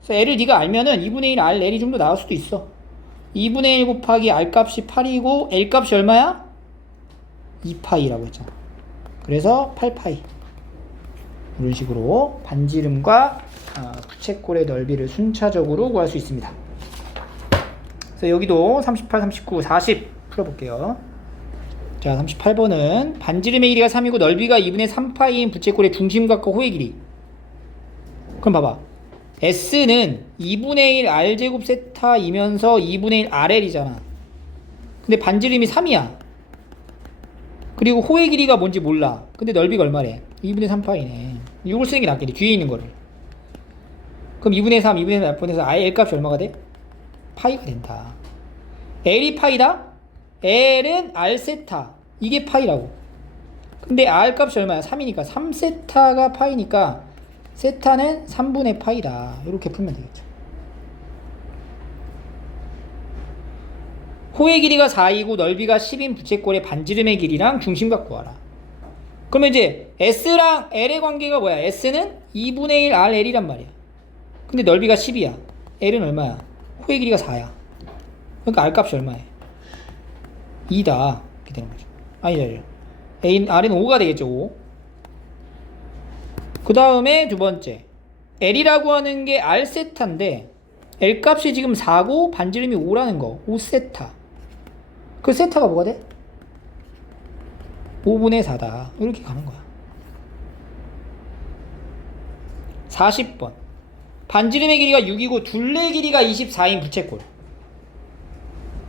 그래서 L을 네가 알면은 2분의 1 RL이 좀 더 나올 수도 있어. 2분의 1 곱하기 R 값이 8이고 L 값이 얼마야? 2파이라고 했잖아. 그래서 8파이. 이런 식으로 반지름과 부채꼴의 넓이를 순차적으로 구할 수 있습니다. 그래서 여기도 38, 39, 40 풀어볼게요. 자, 38번은 반지름의 길이가 3이고 넓이가 2분의 3파이인 부채꼴의 중심각과 호의 길이. 그럼 봐봐. S는 2분의 1 R제곱 세타이면서 2분의 1 RL이잖아. 근데 반지름이 3이야. 그리고 호의 길이가 뭔지 몰라. 근데 넓이가 얼마래? 2분의 3파이네. 이걸 쓰는 게 낫겠지. 뒤에 있는 거를. 그럼 2분의 3, 2분의 3 분해서 L 값이 얼마가 돼? 파이가 된다. L이 파이다? L은 R세타. 이게 파이라고. 근데 R 값이 얼마야? 3이니까 3세타가 파이니까 세타는 3분의 파이다. 이렇게 풀면 되겠죠. 호의 길이가 4이고 넓이가 10인 부채꼴의 반지름의 길이랑 중심각 구하라. 그러면 이제 S랑 L의 관계가 뭐야? S는 2분의 1 RL이란 말이야. 근데 넓이가 10이야. L은 얼마야? 호의 길이가 4야. 그러니까 R 값이 얼마야? 2다. 이렇게 되는 거죠. 아니죠. R은 5가 되겠죠. 5. 그 다음에 두 번째. L이라고 하는 게 R세타인데 L 값이 지금 4고 반지름이 5라는 거. 5세타. 그 세타가 뭐가 돼? 5분의 4다. 이렇게 가는 거야. 40번. 반지름의 길이가 6이고 둘레 길이가 24인 부채꼴.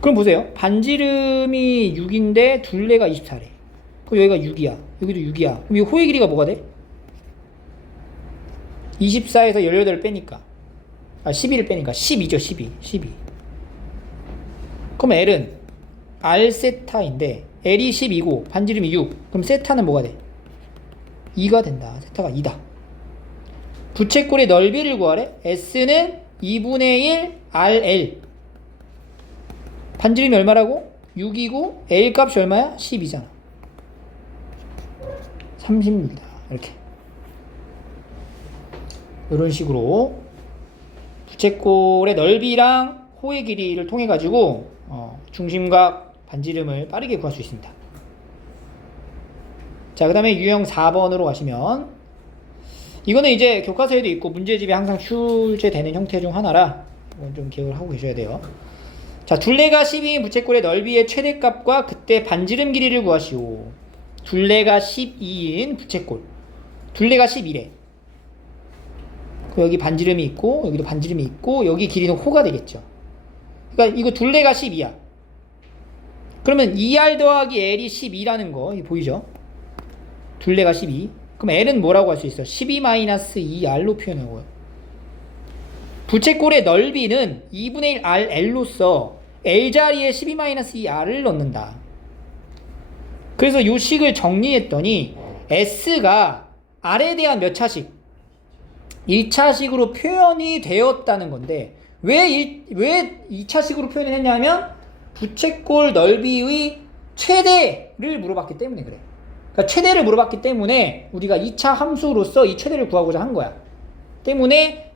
그럼 보세요. 반지름이 6인데 둘레가 24래. 그럼 여기가 6이야. 여기도 6이야. 그럼 이 호의 길이가 뭐가 돼? 24에서 18을 빼니까 12를 빼니까 12죠. 12. 그럼 L은 R세타인데 L이 12고 반지름이 6. 그럼 세타는 뭐가 돼? 2가 된다. 세타가 2다. 부채꼴의 넓이를 구하래. S는 2분의 1 RL. 반지름이 얼마라고? 6이고 L 값이 얼마야? 12잖아. 36이다. 이렇게. 이런 식으로 부채꼴의 넓이랑 호의 길이를 통해 가지고 중심각 반지름을 빠르게 구할 수 있습니다. 자, 그 다음에 유형 4번으로 가시면, 이거는 이제 교과서에도 있고 문제집에 항상 출제되는 형태 중 하나라 이건 좀 기억을 하고 계셔야 돼요. 자, 둘레가 12인 부채꼴의 넓이의 최대값과 그때 반지름 길이를 구하시오. 둘레가 12인 부채꼴, 둘레가 11에 여기 반지름이 있고 여기도 반지름이 있고 여기 길이는 호가 되겠죠. 그러니까 이거 둘레가 12야. 그러면 2R 더하기 L이 12라는 거 이거 보이죠? 둘레가 12. 그럼 L은 뭐라고 할 수 있어? 12-2R로 표현하고요. 부채꼴의 넓이는 2분의 1 R L로서 L 자리에 12-2R을 넣는다. 그래서 이 식을 정리했더니 S가 R에 대한 몇 차식? 1차식으로 표현이 되었다는 건데, 왜 2차식으로 표현을 했냐면 부채꼴 넓이의 최대를 물어봤기 때문에 그래. 그러니까 최대를 물어봤기 때문에 우리가 2차 함수로서 이 최대를 구하고자 한 거야. 때문에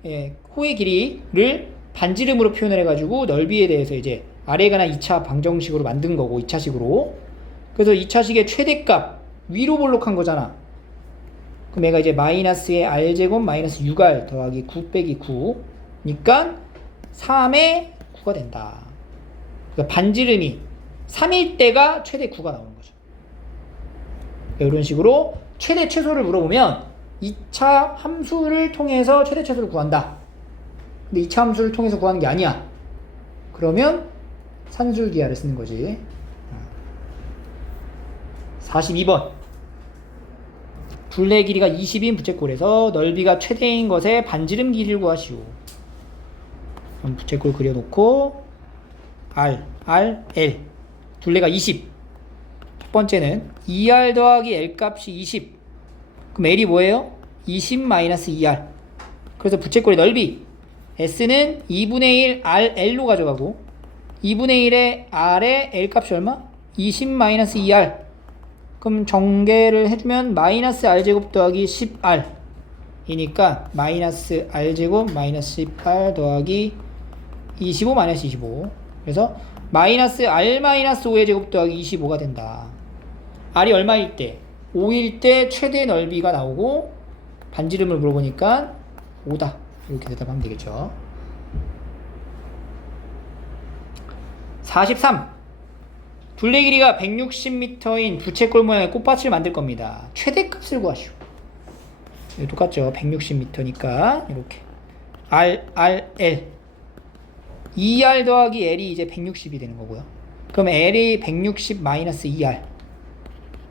호의 길이를 반지름으로 표현을 해가지고 넓이에 대해서 이제 아래에 관한 2차 방정식으로 만든 거고, 2차식으로. 그래서 2차식의 최대값 위로 볼록한 거잖아. 그럼 얘가 이제 마이너스의 r제곱 마이너스 6r 더하기 9 빼기 9니까 3의 9가 된다. 그러니까 반지름이 3일 때가 최대 9가 나오는 거죠. 이런 식으로 최대 최소를 물어보면 2차 함수를 통해서 최대 최소를 구한다. 근데 2차 함수를 통해서 구하는 게 아니야. 그러면 산술기하를 쓰는 거지. 42번. 둘레 길이가 20인 부채꼴에서 넓이가 최대인 것의 반지름 길이를 구하시오. 그럼 부채꼴 그려놓고 R, L. 둘레가 20. 첫 번째는 2R 더하기 L 값이 20. 그럼 L이 뭐예요? 20-2R. 그래서 부채꼴의 넓이 S는 2분의 1 RL로 가져가고 2분의 1의 R의 L 값이 얼마? 20-2R. 그럼 정계를 해주면 마이너스 R제곱 더하기 10R 이니까 마이너스 R제곱 마이너스 10R 더하기 25 마이너스 25. 그래서 마이너스 R 마이너스 5의 제곱 더하기 25가 된다. R이 얼마일 때? 5일 때 최대 넓이가 나오고 반지름을 물어보니까 5다. 이렇게 대답하면 되겠죠. 43. 둘레 길이가 160m인 부채꼴 모양의 꽃밭을 만들 겁니다. 최대값을 구하시오. 똑같죠. 160m니까 이렇게 L 2R 더하기 L이 이제 160이 되는 거고요. 그럼 L이 160 마이너스 2R.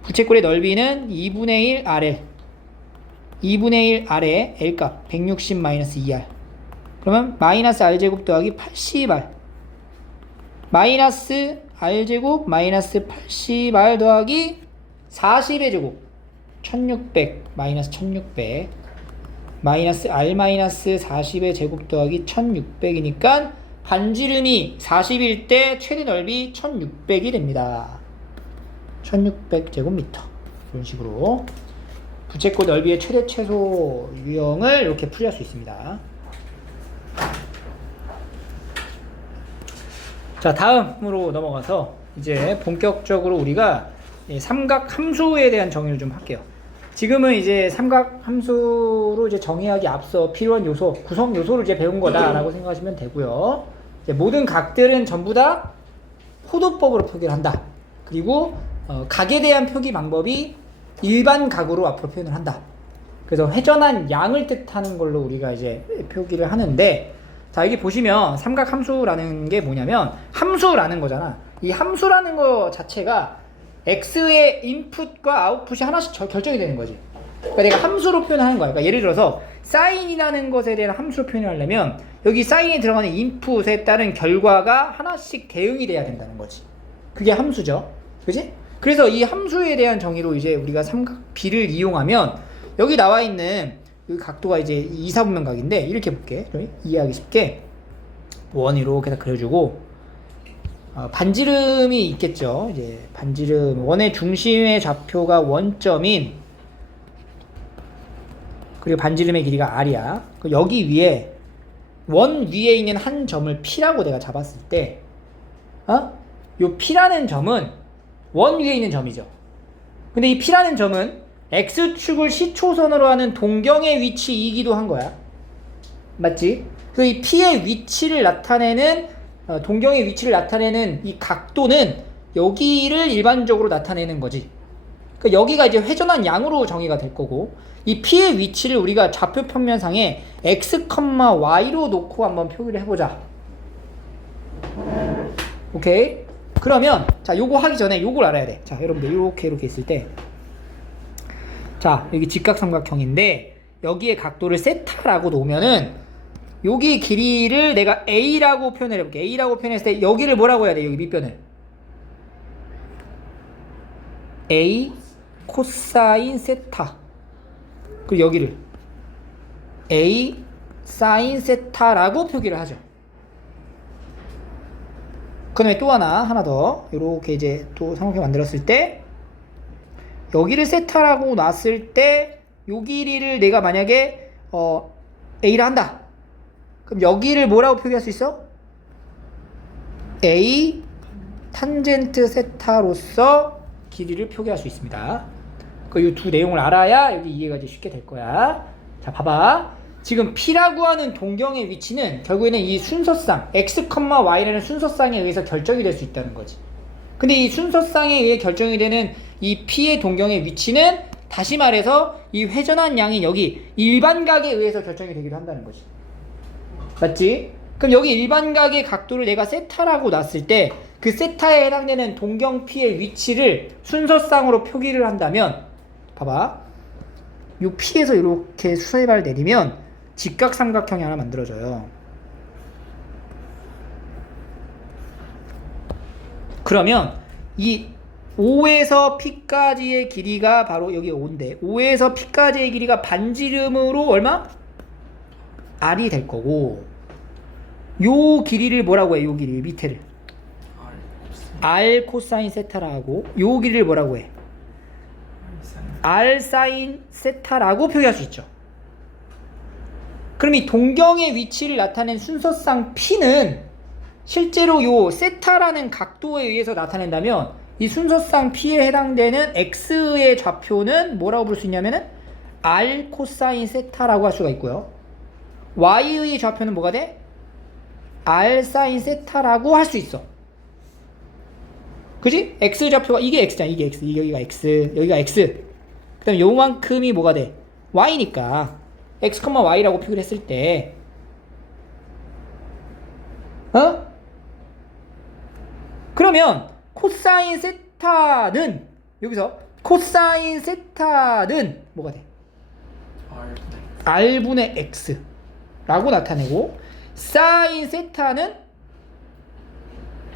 부채꼴의 넓이는 2분의 1 RL. 2분의 1 R의 L값 160 마이너스 2R. 그러면 마이너스 R제곱 더하기 80R. 마이너스 R제곱 마이너스 80R 더하기 40의 제곱 1600 마이너스 1600 마이너스 R 마이너스 40의 제곱 더하기 1600이니까 반지름이 40일 때 최대 넓이 1600이 됩니다. 1600제곱미터. 이런 식으로 부채꼴 넓이의 최대 최소 유형을 이렇게 풀이할 수 있습니다. 자, 다음으로 넘어가서 이제 본격적으로 우리가 삼각 함수에 대한 정의를 좀 할게요. 지금은 이제 삼각 함수로 이제 정의하기 앞서 필요한 요소, 구성 요소를 이제 배운 거다라고 생각하시면 되고요. 이제 모든 각들은 전부 다 호도법으로 표기를 한다. 그리고 각에 대한 표기 방법이 일반 각으로 앞으로 표현을 한다. 그래서 회전한 양을 뜻하는 걸로 우리가 이제 표기를 하는데, 자, 여기 보시면 삼각 함수라는 게 뭐냐면 함수라는 거잖아. 이 함수라는 거 자체가 x의 인풋과 아웃풋이 하나씩 결정이 되는 거지. 그러니까 내가 함수로 표현하는 거야. 그러니까 예를 들어서 사인이라는 것에 대한 함수로 표현하려면 여기 사인이 들어가는 인풋에 따른 결과가 하나씩 대응이 돼야 된다는 거지. 그게 함수죠. 그지? 그래서 이 함수에 대한 정의로 이제 우리가 삼각 B를 이용하면 여기 나와 있는 이 각도가 이제 이사분면각인데 이렇게 볼게. 이해하기 쉽게 원 이렇게 다 그려주고 반지름이 있겠죠. 이제 반지름 원의 중심의 좌표가 원점인 그리고 반지름의 길이가 r이야. 여기 위에 원 위에 있는 한 점을 P라고 내가 잡았을 때 요 P라는 점은 원 위에 있는 점이죠. 근데 이 P라는 점은 X축을 시초선으로 하는 동경의 위치이기도 한 거야. 맞지? 그래서 이 P의 위치를 나타내는 동경의 위치를 나타내는 이 각도는 여기를 일반적으로 나타내는 거지. 그러니까 여기가 이제 회전한 양으로 정의가 될 거고, 이 P의 위치를 우리가 좌표 평면상에 x, y로 놓고 한번 표기를 해보자. 오케이? 그러면 자, 요거 하기 전에 요걸 알아야 돼. 자, 여러분들 이렇게 있을 때, 자, 여기 직각삼각형인데 여기에 각도를 세타라고 놓으면은 여기 길이를 내가 a라고 표현을 해볼게. a라고 표현했을 때 여기를 뭐라고 해야 돼? 여기 밑변을 a 코사인 세타, 그리고 여기를 a 사인 세타라고 표기를 하죠. 그 다음에 또 하나 더 이렇게 이제 또 삼각형 만들었을 때 여기를 세타라고 놨을 때 요 길이를 내가 만약에 a라 한다. 그럼 여기를 뭐라고 표기할 수 있어? a 탄젠트 세타로서 길이를 표기할 수 있습니다. 이 두 내용을 알아야 여기 이해가 이제 쉽게 될 거야. 자, 봐봐. 지금 P라고 하는 동경의 위치는 결국에는 이 순서상 x, y라는 순서상에 의해서 결정이 될 수 있다는 거지. 근데 이 순서상에 의해 결정이 되는 이 P의 동경의 위치는 다시 말해서 이 회전한 양인 여기 일반각에 의해서 결정이 되기도 한다는 거지. 맞지? 그럼 여기 일반각의 각도를 내가 세타라고 놨을 때 그 세타에 해당되는 동경 P의 위치를 순서상으로 표기를 한다면, 봐봐. 요 P에서 이렇게 수세발 내리면 직각삼각형이 하나 만들어져요. 그러면 이 O에서 P까지의 길이가 바로 여기 5인데, O에서 P까지의 길이가 반지름으로 얼마? R이 될 거고, 요 길이를 뭐라고 해? 요 길이 밑에를 R 코사인 세타라고, 요 길이를 뭐라고 해? R 사인 세타라고 표기할 수 있죠. 그럼 이 동경의 위치를 나타낸 순서상 P는 실제로 요 세타라는 각도에 의해서 나타낸다면 이 순서상 P에 해당되는 X의 좌표는 뭐라고 부를 수 있냐면은 R 코사인 세타라고 할 수가 있고요. Y의 좌표는 뭐가 돼? R 사인 세타라고 할 수 있어. 그지? X 좌표가 이게 X잖아. 이게 X. 여기가 X. 여기가 X. 그 다음에 요만큼이 뭐가 돼? Y니까 X, Y라고 표기를 했을 때 그러면 코사인 세타는 여기서 코사인 세타는 뭐가 돼? R분의 X라고 나타내고, 사인 세타는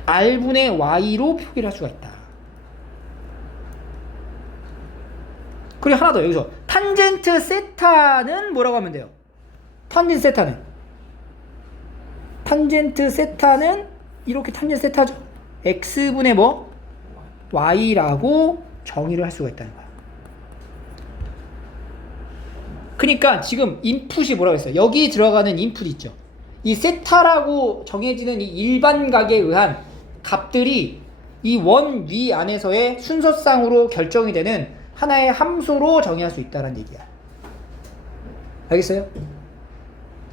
R분의 Y로 표기를 할 수가 있다. 그리고 하나 더, 여기서 탄젠트 세타는 뭐라고 하면 돼요? 탄젠트 세타는 이렇게 탄젠트 세타죠. X분의 뭐? Y라고 정의를 할 수가 있다는 거야. 그러니까 지금 인풋이 뭐라고 했어요? 여기 들어가는 인풋 있죠. 이 세타라고 정해지는 이 일반각에 의한 값들이 이 원 위 안에서의 순서상으로 결정이 되는 하나의 함수로 정의할 수 있다는 얘기야. 알겠어요?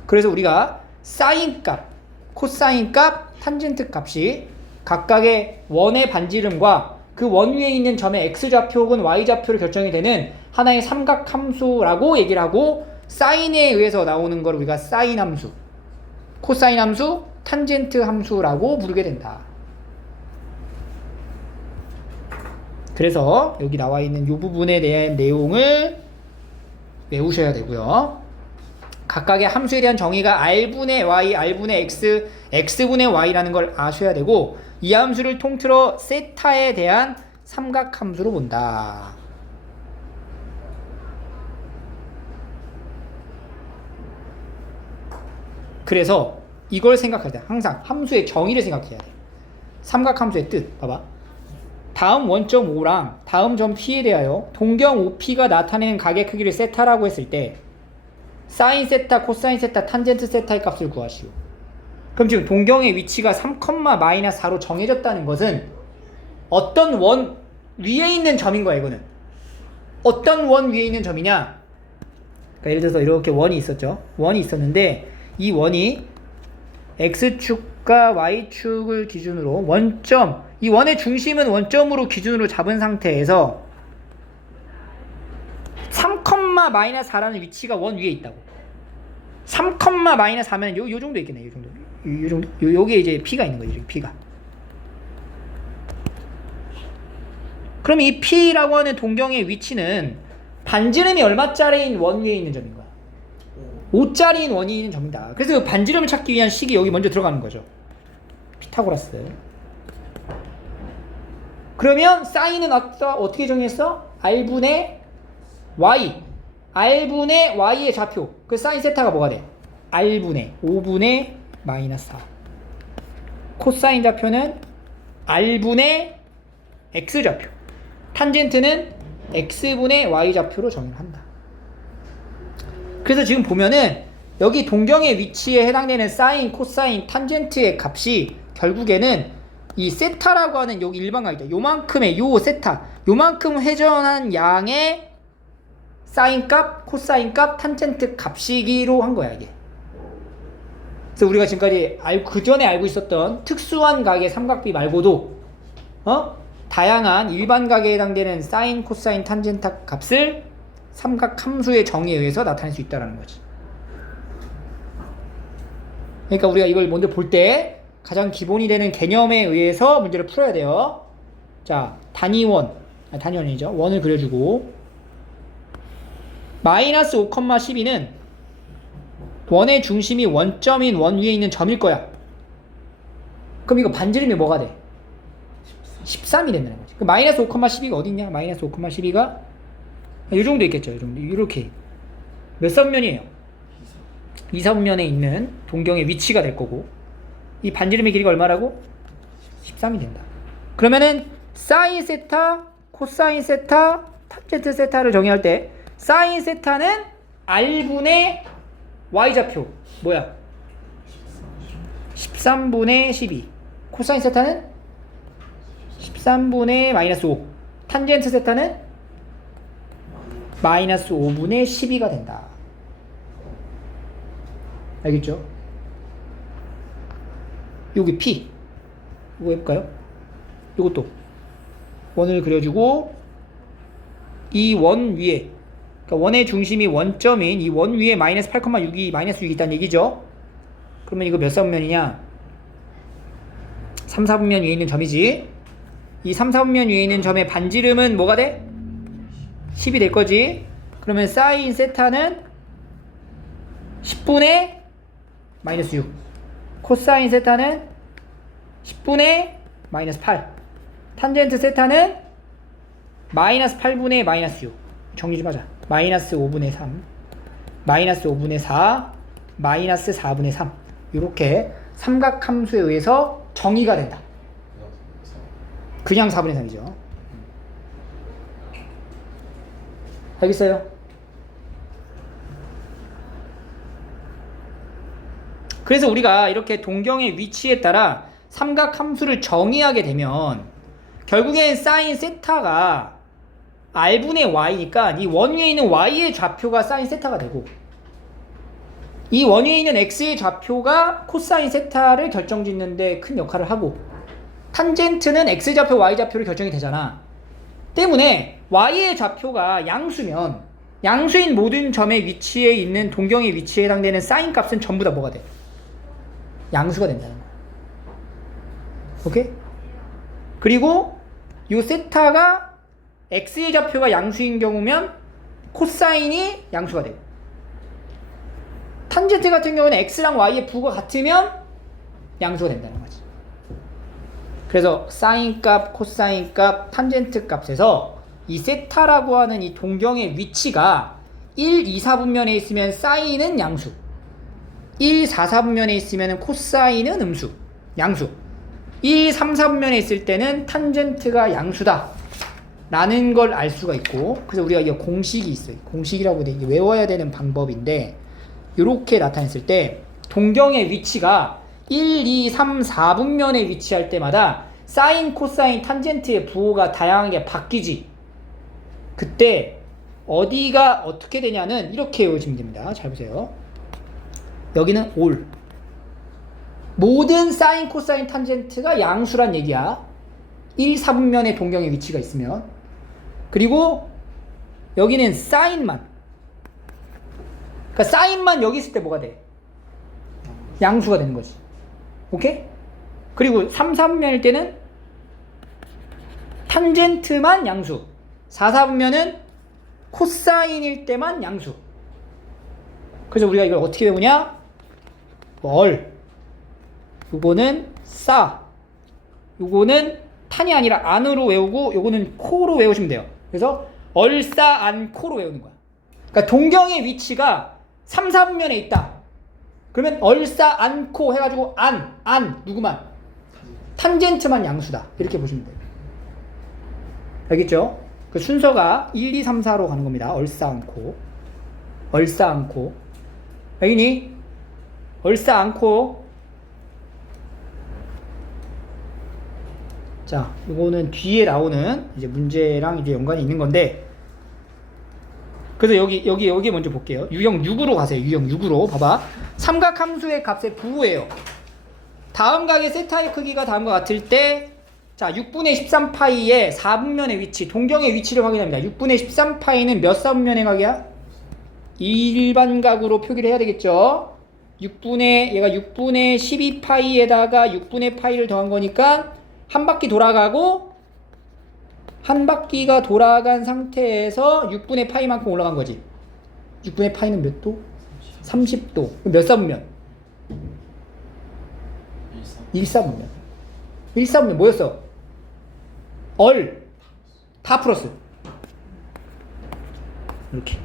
그래서 우리가 사인 값, 코사인 값, 탄젠트 값이 각각의 원의 반지름과 그 원 위에 있는 점의 x좌표 혹은 y좌표를 결정이 되는 하나의 삼각 함수라고 얘기를 하고, 사인에 의해서 나오는 걸 우리가 사인 함수, 코사인 함수, 탄젠트 함수라고 부르게 된다. 그래서 여기 나와 있는 이 부분에 대한 내용을 외우셔야 되고요. 각각의 함수에 대한 정의가 R분의 Y, R분의 X, X분의 Y라는 걸 아셔야 되고, 이 함수를 통틀어 세타에 대한 삼각함수로 본다. 그래서 이걸 생각할 때 항상 함수의 정의를 생각해야 돼. 삼각함수의 뜻 봐봐. 다음 원점 O랑 다음 점 P에 대하여 동경 OP가 나타내는 각의 크기를 세타라고 했을 때 사인 세타, 코사인 세타, 탄젠트 세타의 값을 구하시오. 그럼 지금 동경의 위치가 3,-4로 정해졌다는 것은 어떤 원 위에 있는 점인 거야. 이거는 어떤 원 위에 있는 점이냐. 그러니까 예를 들어서 이렇게 원이 있었죠. 원이 있었는데 이 원이 x축과 y축을 기준으로 원점, 이 원의 중심은 원점으로 기준으로 잡은 상태에서 3,-4라는 위치가 원 위에 있다고. 3,-4면 요 정도 있겠네. 요 정도. 요게 이제 P가 있는 거죠. P가. 그럼 이 P라고 하는 동경의 위치는 반지름이 얼마짜리인 원 위에 있는 점인 거야. 5짜리인 원이 있는 점이다. 그래서 반지름을 찾기 위한 식이 여기 먼저 들어가는 거죠. 피타고라스. 그러면 사인은 어떻게 정했어? R분의 Y. R분의 Y의 좌표. 그 사인 세타가 뭐가 돼? R분의 5분의 마이너스 4. 코사인 좌표는 R분의 X 좌표. 탄젠트는 X분의 Y 좌표로 정의를 한다. 그래서 지금 보면은 여기 동경의 위치에 해당되는 사인, 코사인, 탄젠트의 값이 결국에는 이 세타라고 하는 여기 일반각이죠. 요만큼의 요 세타, 요만큼 회전한 양의 사인 값, 코사인 값, 탄젠트 값이기로 한 거야, 이게. 그래서 우리가 지금까지 그 전에 알고 있었던 특수한 각의 삼각비 말고도 다양한 일반각에 해당되는 사인, 코사인, 탄젠트 값을 삼각 함수의 정의에 의해서 나타낼 수 있다는 거지. 그러니까 우리가 이걸 먼저 볼 때 가장 기본이 되는 개념에 의해서 문제를 풀어야 돼요. 자, 단위원이죠. 원을 그려주고 마이너스 5,12는 원의 중심이 원점인 원 위에 있는 점일 거야. 그럼 이거 반지름이 뭐가 돼? 13이 된다는 거지. 그 마이너스 5,12가 어디 있냐? 마이너스 5,12가 이 정도 있겠죠. 이 정도. 이렇게 몇 선면이에요? 2선면에 있는 동경의 위치가 될 거고, 이 반지름의 길이가 얼마라고? 13이 된다. 그러면은 사인 세타, 코사인 세타, 탄젠트 세타를 정의할 때 사인 세타는 R분의 Y좌표 뭐야? 13분의 12. 코사인 세타는 13분의 마이너스 5. 탄젠트 세타는 마이너스 5분의 12가 된다. 알겠죠? 여기 P 이거 해볼까요? 이것도 원을 그려주고 이 원 위에, 그러니까 원의 중심이 원점인 이 원 위에 마이너스 8,6이 마이너스 6이 있다는 얘기죠. 그러면 이거 몇 사분면이냐? 3, 4분면 위에 있는 점이지. 이 3, 4분면 위에 있는 점의 반지름은 뭐가 돼? 10이 될 거지. 그러면 사인 세타는 10분의 마이너스 6. 코사인 세타는 10분의 마이너스 8. 탄젠트 세타는 마이너스 8분의 마이너스 6. 정리 좀 하자. 마이너스 5분의 3. 마이너스 5분의 4. 마이너스 4분의 3. 이렇게 삼각함수에 의해서 정의가 된다. 그냥 4분의 3이죠. 알겠어요? 그래서 우리가 이렇게 동경의 위치에 따라 삼각함수를 정의하게 되면 결국엔 사인 세타가 R분의 Y니까 이 원 위에 있는 Y의 좌표가 사인 세타가 되고 이 원 위에 있는 X의 좌표가 코사인 세타를 결정짓는 데 큰 역할을 하고 탄젠트는 X좌표, Y좌표를 결정이 되잖아. 때문에 Y의 좌표가 양수면 양수인 모든 점의 위치에 있는 동경의 위치에 해당되는 사인 값은 전부 다 뭐가 돼? 양수가 된다는 거야. 오케이? 그리고 요 세타가 X의 좌표가 양수인 경우면 코사인이 양수가 되고 탄젠트 같은 경우는 X랑 Y의 부가 같으면 양수가 된다는 거지. 그래서 사인 값, 코사인 값, 탄젠트 값에서 이 세타라고 하는 이 동경의 위치가 1, 2, 4분면에 있으면 사인은 양수, 1, 4, 4분면에 있으면 코사인은 음수, 양수, 1, 3, 4분면에 있을 때는 탄젠트가 양수다 라는 걸 알 수가 있고, 그래서 우리가 이 공식이 있어요. 공식이라고 이게 외워야 되는 방법인데 이렇게 나타냈을 때 동경의 위치가 1, 2, 3, 4분면에 위치할 때마다 사인, 코사인, 탄젠트의 부호가 다양하게 바뀌지. 그때 어디가 어떻게 되냐는 이렇게 외우시면 됩니다. 잘 보세요. 여기는 올. 모든 사인, 코사인, 탄젠트가 양수란 얘기야. 1, 4분면에 동경의 위치가 있으면. 그리고 여기는 사인만. 그러니까 사인만 여기 있을 때 뭐가 돼? 양수가 되는 거지. 오케이? 그리고 3, 4분면일 때는 탄젠트만 양수. 4, 4분면은 코사인일 때만 양수. 그래서 우리가 이걸 어떻게 외우냐? 얼. 요거는 싸. 요거는 탄이 아니라 안으로 외우고 요거는 코로 외우시면 돼요. 그래서 얼싸 안 코로 외우는 거야. 그러니까 동경의 위치가 3, 4분면에 있다. 그러면 얼싸 안 코 해가지고 안 누구만? 탄젠트만 양수다. 이렇게 보시면 돼요. 알겠죠? 그 순서가 1, 2, 3, 4로 가는 겁니다. 얼싸 안 코. 얼싸 안 코. 알겠니? 얼싸 안 코. 자, 이거는 뒤에 나오는 이제 문제랑 이제 연관이 있는 건데, 그래서 여기 먼저 볼게요. 유형 6으로 가세요. 유형 6으로 봐봐. 삼각함수의 값의 부호예요. 다음 각의 세타의 크기가 다음과 같을 때, 자, 6분의 13파이의 4분면의 위치, 동경의 위치를 확인합니다. 6분의 13파이는 몇 4분면의 각이야? 일반 각으로 표기를 해야 되겠죠. 얘가 6분의 12파이에다가 6분의 파이를 더한 거니까 한 바퀴 돌아가고 한 바퀴가 돌아간 상태에서 6분의 파이만큼 올라간 거지. 6분의 파이는 몇 도? 30도. 그럼 몇 4분면? 1사분면. 1사분면 뭐였어? 얼. 다 풀었어. 이렇게.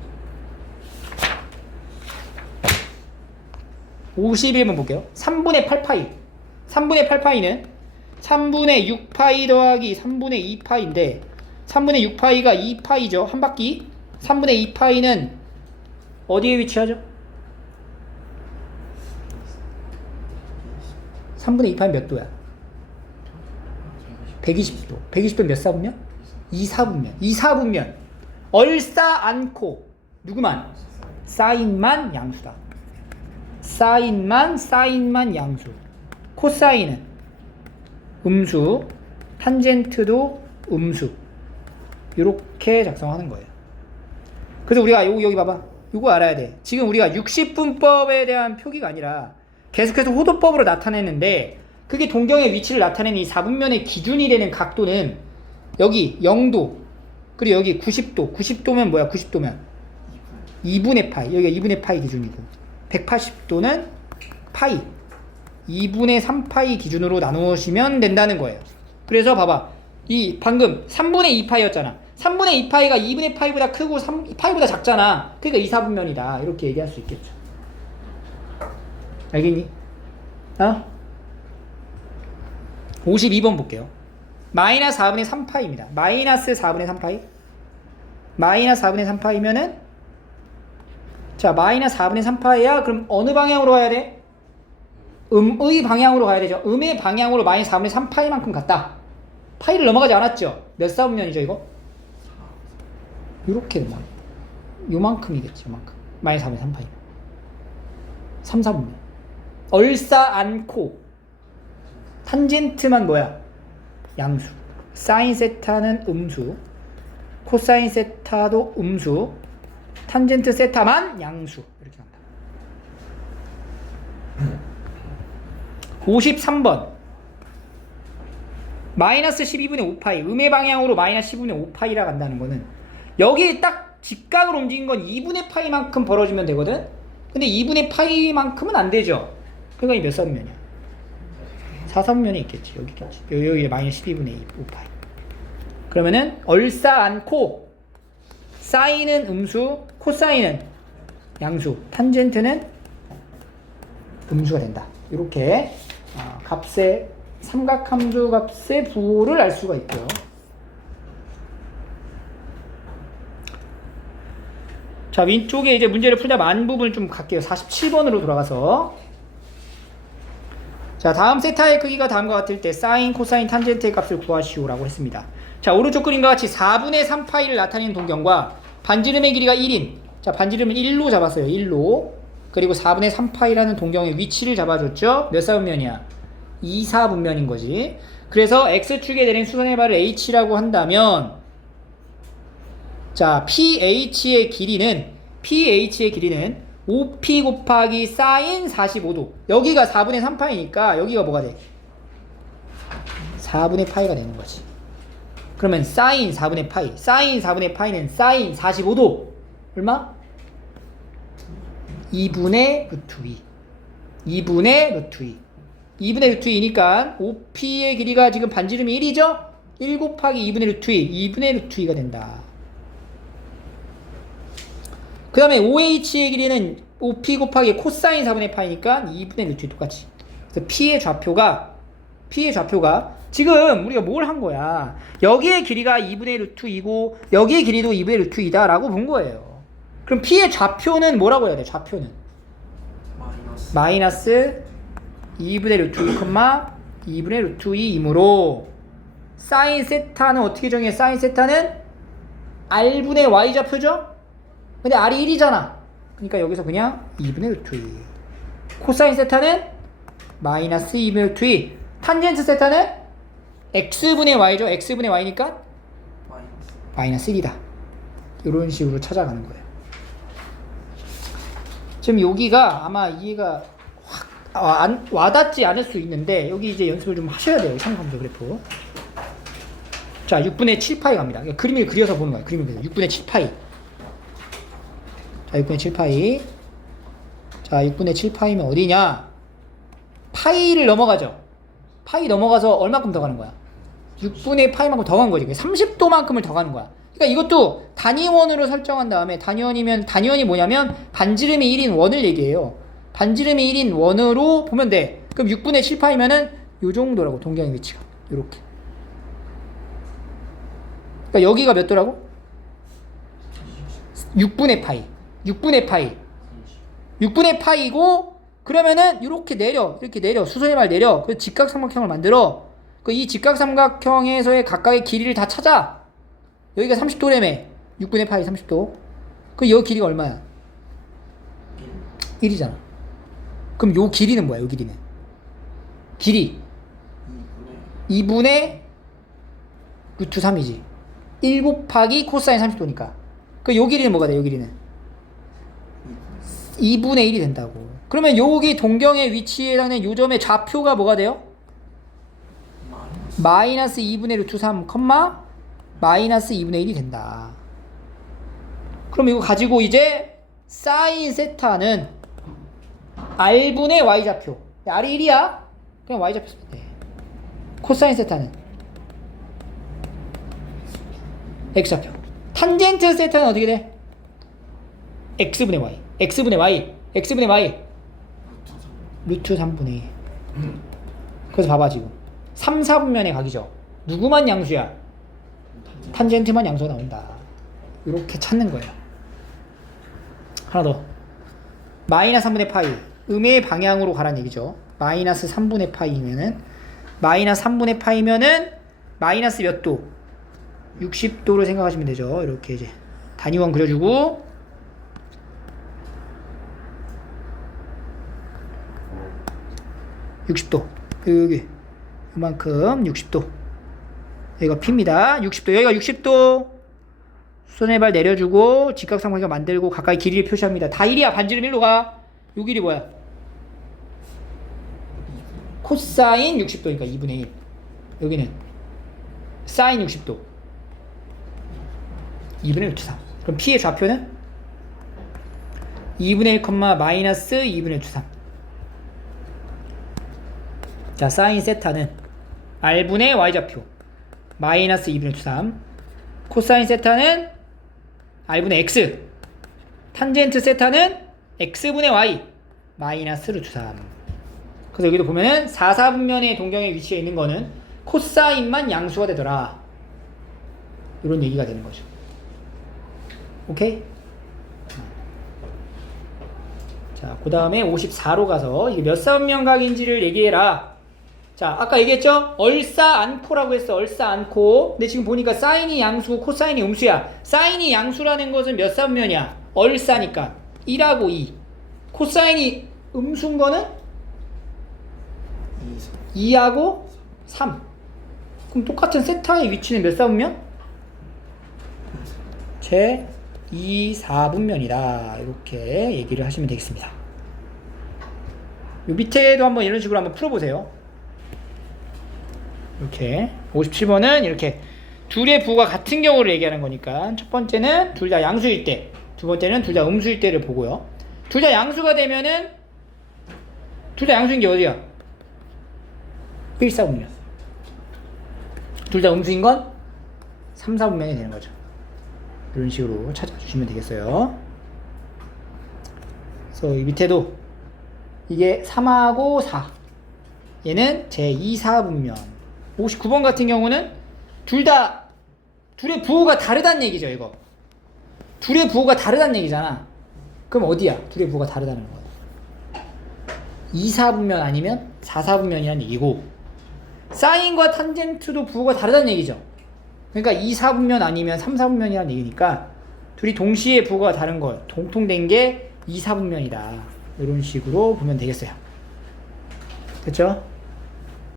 51번 볼게요. 3분의 8파이. 3분의 8파이는 3분의 6파이 더하기 3분의 2파이인데 3분의 6파이가 2파이죠. 한 바퀴. 3분의 2파이는 어디에 위치하죠? 3분의 2파이는 몇 도야? 120도. 120도 몇 사분면? 2사분면. 2사분면. 얼싸 않고 누구만? 사인만 양수다. 사인만 양수. 코사인은 음수, 탄젠트도 음수. 이렇게 작성하는 거예요. 그래서 우리가 여기 봐봐. 이거 알아야 돼. 지금 우리가 60분법에 대한 표기가 아니라 계속해서 호도법으로 나타내는데 그게 동경의 위치를 나타내는 이 4분면의 기준이 되는 각도는 여기 0도, 그리고 여기 90도. 90도면 뭐야? 90도면 2분의 파이. 여기가 2분의 파이 기준이고 180도는 파이. 2분의 3파이 기준으로 나누시면 된다는 거예요. 그래서 봐봐. 이 방금 3분의 2파이였잖아. 3분의 2파이가 2분의 파이보다 크고 3파이보다 작잖아. 그러니까 2, 4분면이다. 이렇게 얘기할 수 있겠죠. 알겠니? 52번 볼게요. 마이너스 4분의 3파이입니다. 마이너스 4분의 3파이. 마이너스 4분의 3파이면은 자, 마이너스 4분의 3파이야. 그럼 어느 방향으로 가야 돼? 음의 방향으로 가야 되죠. 음의 방향으로 마이너스 4분의 3파이만큼 갔다. 파이를 넘어가지 않았죠. 몇 사분면이죠 이거? 이렇게 된다. 요만큼이겠지. 요만큼. 마이너스 4분의 3파이. 3, 4분면. 얼싸 않고 탄젠트만 뭐야? 양수. 사인 세타는 음수. 코사인 세타도 음수. 탄젠트 세타만 양수. 이렇게 간다. 53번. 마이너스 12분의 5파이. 음의 방향으로 마이너스 12분의 5파이라 간다는 거는 여기 딱 직각으로 움직인 건 2분의 파이만큼 벌어지면 되거든? 근데 2분의 파이만큼은 안 되죠? 그러니까 이 몇 사분면이야? 4사분면에 있겠지. 여기 있겠지. 여기 마이너스 12분의 5파이. 그러면은 얼싸 않고 사인은 음수, 코사인은 양수, 탄젠트는 음수가 된다. 이렇게 값의 삼각함수 값의 부호를 알 수가 있고요. 자, 자, 왼쪽에 이제 문제를 풀다 만 부분 좀 갈게요. 47번으로 돌아가서. 자, 다음 세타의 크기가 다음과 같을 때 사인, 코사인, 탄젠트의 값을 구하시오라고 했습니다. 자, 오른쪽 그림과 같이 4분의 3파이를 나타내는 동경과 반지름의 길이가 1인, 자, 반지름을 1로 잡았어요. 1로. 그리고 4분의 3파이라는 동경의 위치를 잡아줬죠. 몇 사분면이야? 2, 4분면인 거지. 그래서 x축에 내린 수선의 발을 h라고 한다면, 자, PH의 길이는 5p 곱하기 사인 45도. 여기가 4분의 3파이니까 여기가 뭐가 돼? 4분의 파이가 되는 거지. 그러면 사인 4분의 파이. 사인 4분의 파이는 사인 45도. 얼마? 2분의 루트 2. 2분의 루트 2. 2분의 루트 2니까 5p의 길이가 지금 반지름이 1이죠? 1 곱하기 2분의 루트 2. 2분의 루트 2가 된다. 그 다음에 OH의 길이는 5p 곱하기 코사인 4분의 파이니까 2분의 루트 2 똑같이. 그래서 P의 좌표가 지금 우리가 뭘 한 거야? 여기의 길이가 2분의 루트 2고 여기의 길이도 2분의 루트 2다 라고 본 거예요. 그럼 P의 좌표는 뭐라고 해야 돼? 좌표는 마이너스 2분의 루트 2, 2분의 루트 2이므로 사인 세타는 어떻게 정해? 사인 세타는 R분의 Y 좌표죠? 근데 R이 1이잖아. 그러니까 여기서 그냥 2분의 루트 2. 코사인 세타는 마이너스 2분의 루트 2. 탄젠트 세타는 X분의 Y죠. X분의 Y니까 마이너스 1이다. 이런 식으로 찾아가는 거예요. 지금 여기가 아마 이해가 확 와닿지 않을 수 있는데 여기 이제 연습을 좀 하셔야 돼요. 삼각함수 그래프. 자, 6분의 7파이 갑니다. 그러니까 그림을 그려서 보는 거예요. 그림을 그려서 6분의 7파이. 자, 6분의 7파이. 자, 6분의 7파이면 어디냐? 파이를 넘어가죠. 파이 넘어가서 얼마큼 더 가는 거야? 6분의 파이만큼 더 가는 거지. 30도만큼을 더 가는 거야. 그러니까 이것도 단위원으로 설정한 다음에 단위원이 뭐냐면 반지름이 1인 원을 얘기해요. 반지름이 1인 원으로 보면 돼. 그럼 6분의 7파이면은 요 정도라고, 동경의 위치가. 요렇게. 그러니까 여기가 몇 도라고? 6분의 파이. 6분의 파이. 6분의 파이고, 그러면은 이렇게 내려. 수선의 발 내려. 그 직각삼각형을 만들어. 그 이 직각삼각형에서의 각각의 길이를 다 찾아. 여기가 30도라며. 6분의 파이 30도. 그 여기 길이가 얼마야? 1이잖아. 그럼 요 길이는 뭐야? 요 길이는 길이 2분의 루트 3이지. 1 곱하기 코사인 30도니까. 그 요 길이는 뭐가 돼? 요 길이는 2분의 1이 된다고. 그러면 여기 동경의 위치에 해당되는 요 점의 좌표가 뭐가 돼요? 마이너스 2분의 루트 3, 마이너스 2분의 1이 된다. 그럼 이거 가지고 이제 사인 세타는 R분의 Y 좌표. R이 1이야? 그냥 Y 좌표 쓰면 돼. 코사인 세타는 X 좌표. 탄젠트 세타는 어떻게 돼? X분의 Y. X분의 Y. 루트 3분의 2. 그래서 봐봐 지금 3, 4분면의 각이죠. 누구만 양수야? 탄젠트만 양수가 나온다. 이렇게 찾는 거예요. 하나 더. 마이너스 3분의 파이. 음의 방향으로 가라는 얘기죠. 마이너스 3분의 파이면은 마이너스 몇 도? 60도로 생각하시면 되죠. 이렇게 이제 단위원 그려주고, (60도) 여기 이만큼 60도. 여기가 P입니다. 60도. 여기가 60도. 수선의 발 내려주고 직각삼각형 만들고 가까이 길이를 표시합니다. 다 1이야. 반지름 1로 가. 요 길이 뭐야? 코사인 60도니까 2분의 1. 여기는 사인 60도. 2분의 루트 3. 그럼 P의 좌표는 2분의 1, 마이너스 2분의 루트 3. 자, 사인 세타는 R분의 Y 좌표. 마이너스 2분의 루트 3. 코사인 세타는 R분의 X. 탄젠트 세타는 X분의 Y. 마이너스 루트 3. 그래서 여기도 보면은 4, 4분면의 동경의 위치에 있는 거는 코사인만 양수가 되더라. 이런 얘기가 되는 거죠. 오케이? 자, 그 다음에 54로 가서 이게 몇 사분면각인지를 얘기해라. 자, 아까 얘기했죠? 얼싸안코라고 했어. 얼싸안코. 근데 지금 보니까 사인이 양수고 코사인이 음수야. 사인이 양수라는 것은 몇 사분면이야? 얼싸니까 1하고 2. 코사인이 음수인 거는 2하고 3. 그럼 똑같은 세타의 위치는 몇 사분면? 제 2, 4분면이다. 이렇게 얘기를 하시면 되겠습니다. 요 밑에도 한번 이런 식으로 한번 풀어보세요. 이렇게 57번은 이렇게 둘의 부호가 같은 경우를 얘기하는 거니까 첫 번째는 둘 다 양수일 때, 두 번째는 둘 다 음수일 때를 보고요. 둘 다 양수가 되면은 둘 다 양수인 게 어디야? 1, 4분면. 둘 다 음수인 건 3, 4분면이 되는 거죠. 이런 식으로 찾아주시면 되겠어요. 그래서 이 밑에도 이게 3하고 4. 얘는 제 2, 4분면. 59번 같은 경우는 둘의 부호가 다르다는 얘기죠, 이거. 둘의 부호가 다르다는 얘기잖아. 그럼 어디야? 둘의 부호가 다르다는 거. 2, 4분면 아니면 4, 4분면이라는 얘기고, 사인과 탄젠트도 부호가 다르다는 얘기죠. 그러니까 2, 4분면 아니면 3, 4분면이라는 얘기니까 둘이 동시에 부호가 다른 거, 동통된 게 2, 4분면이다. 이런 식으로 보면 되겠어요. 됐죠?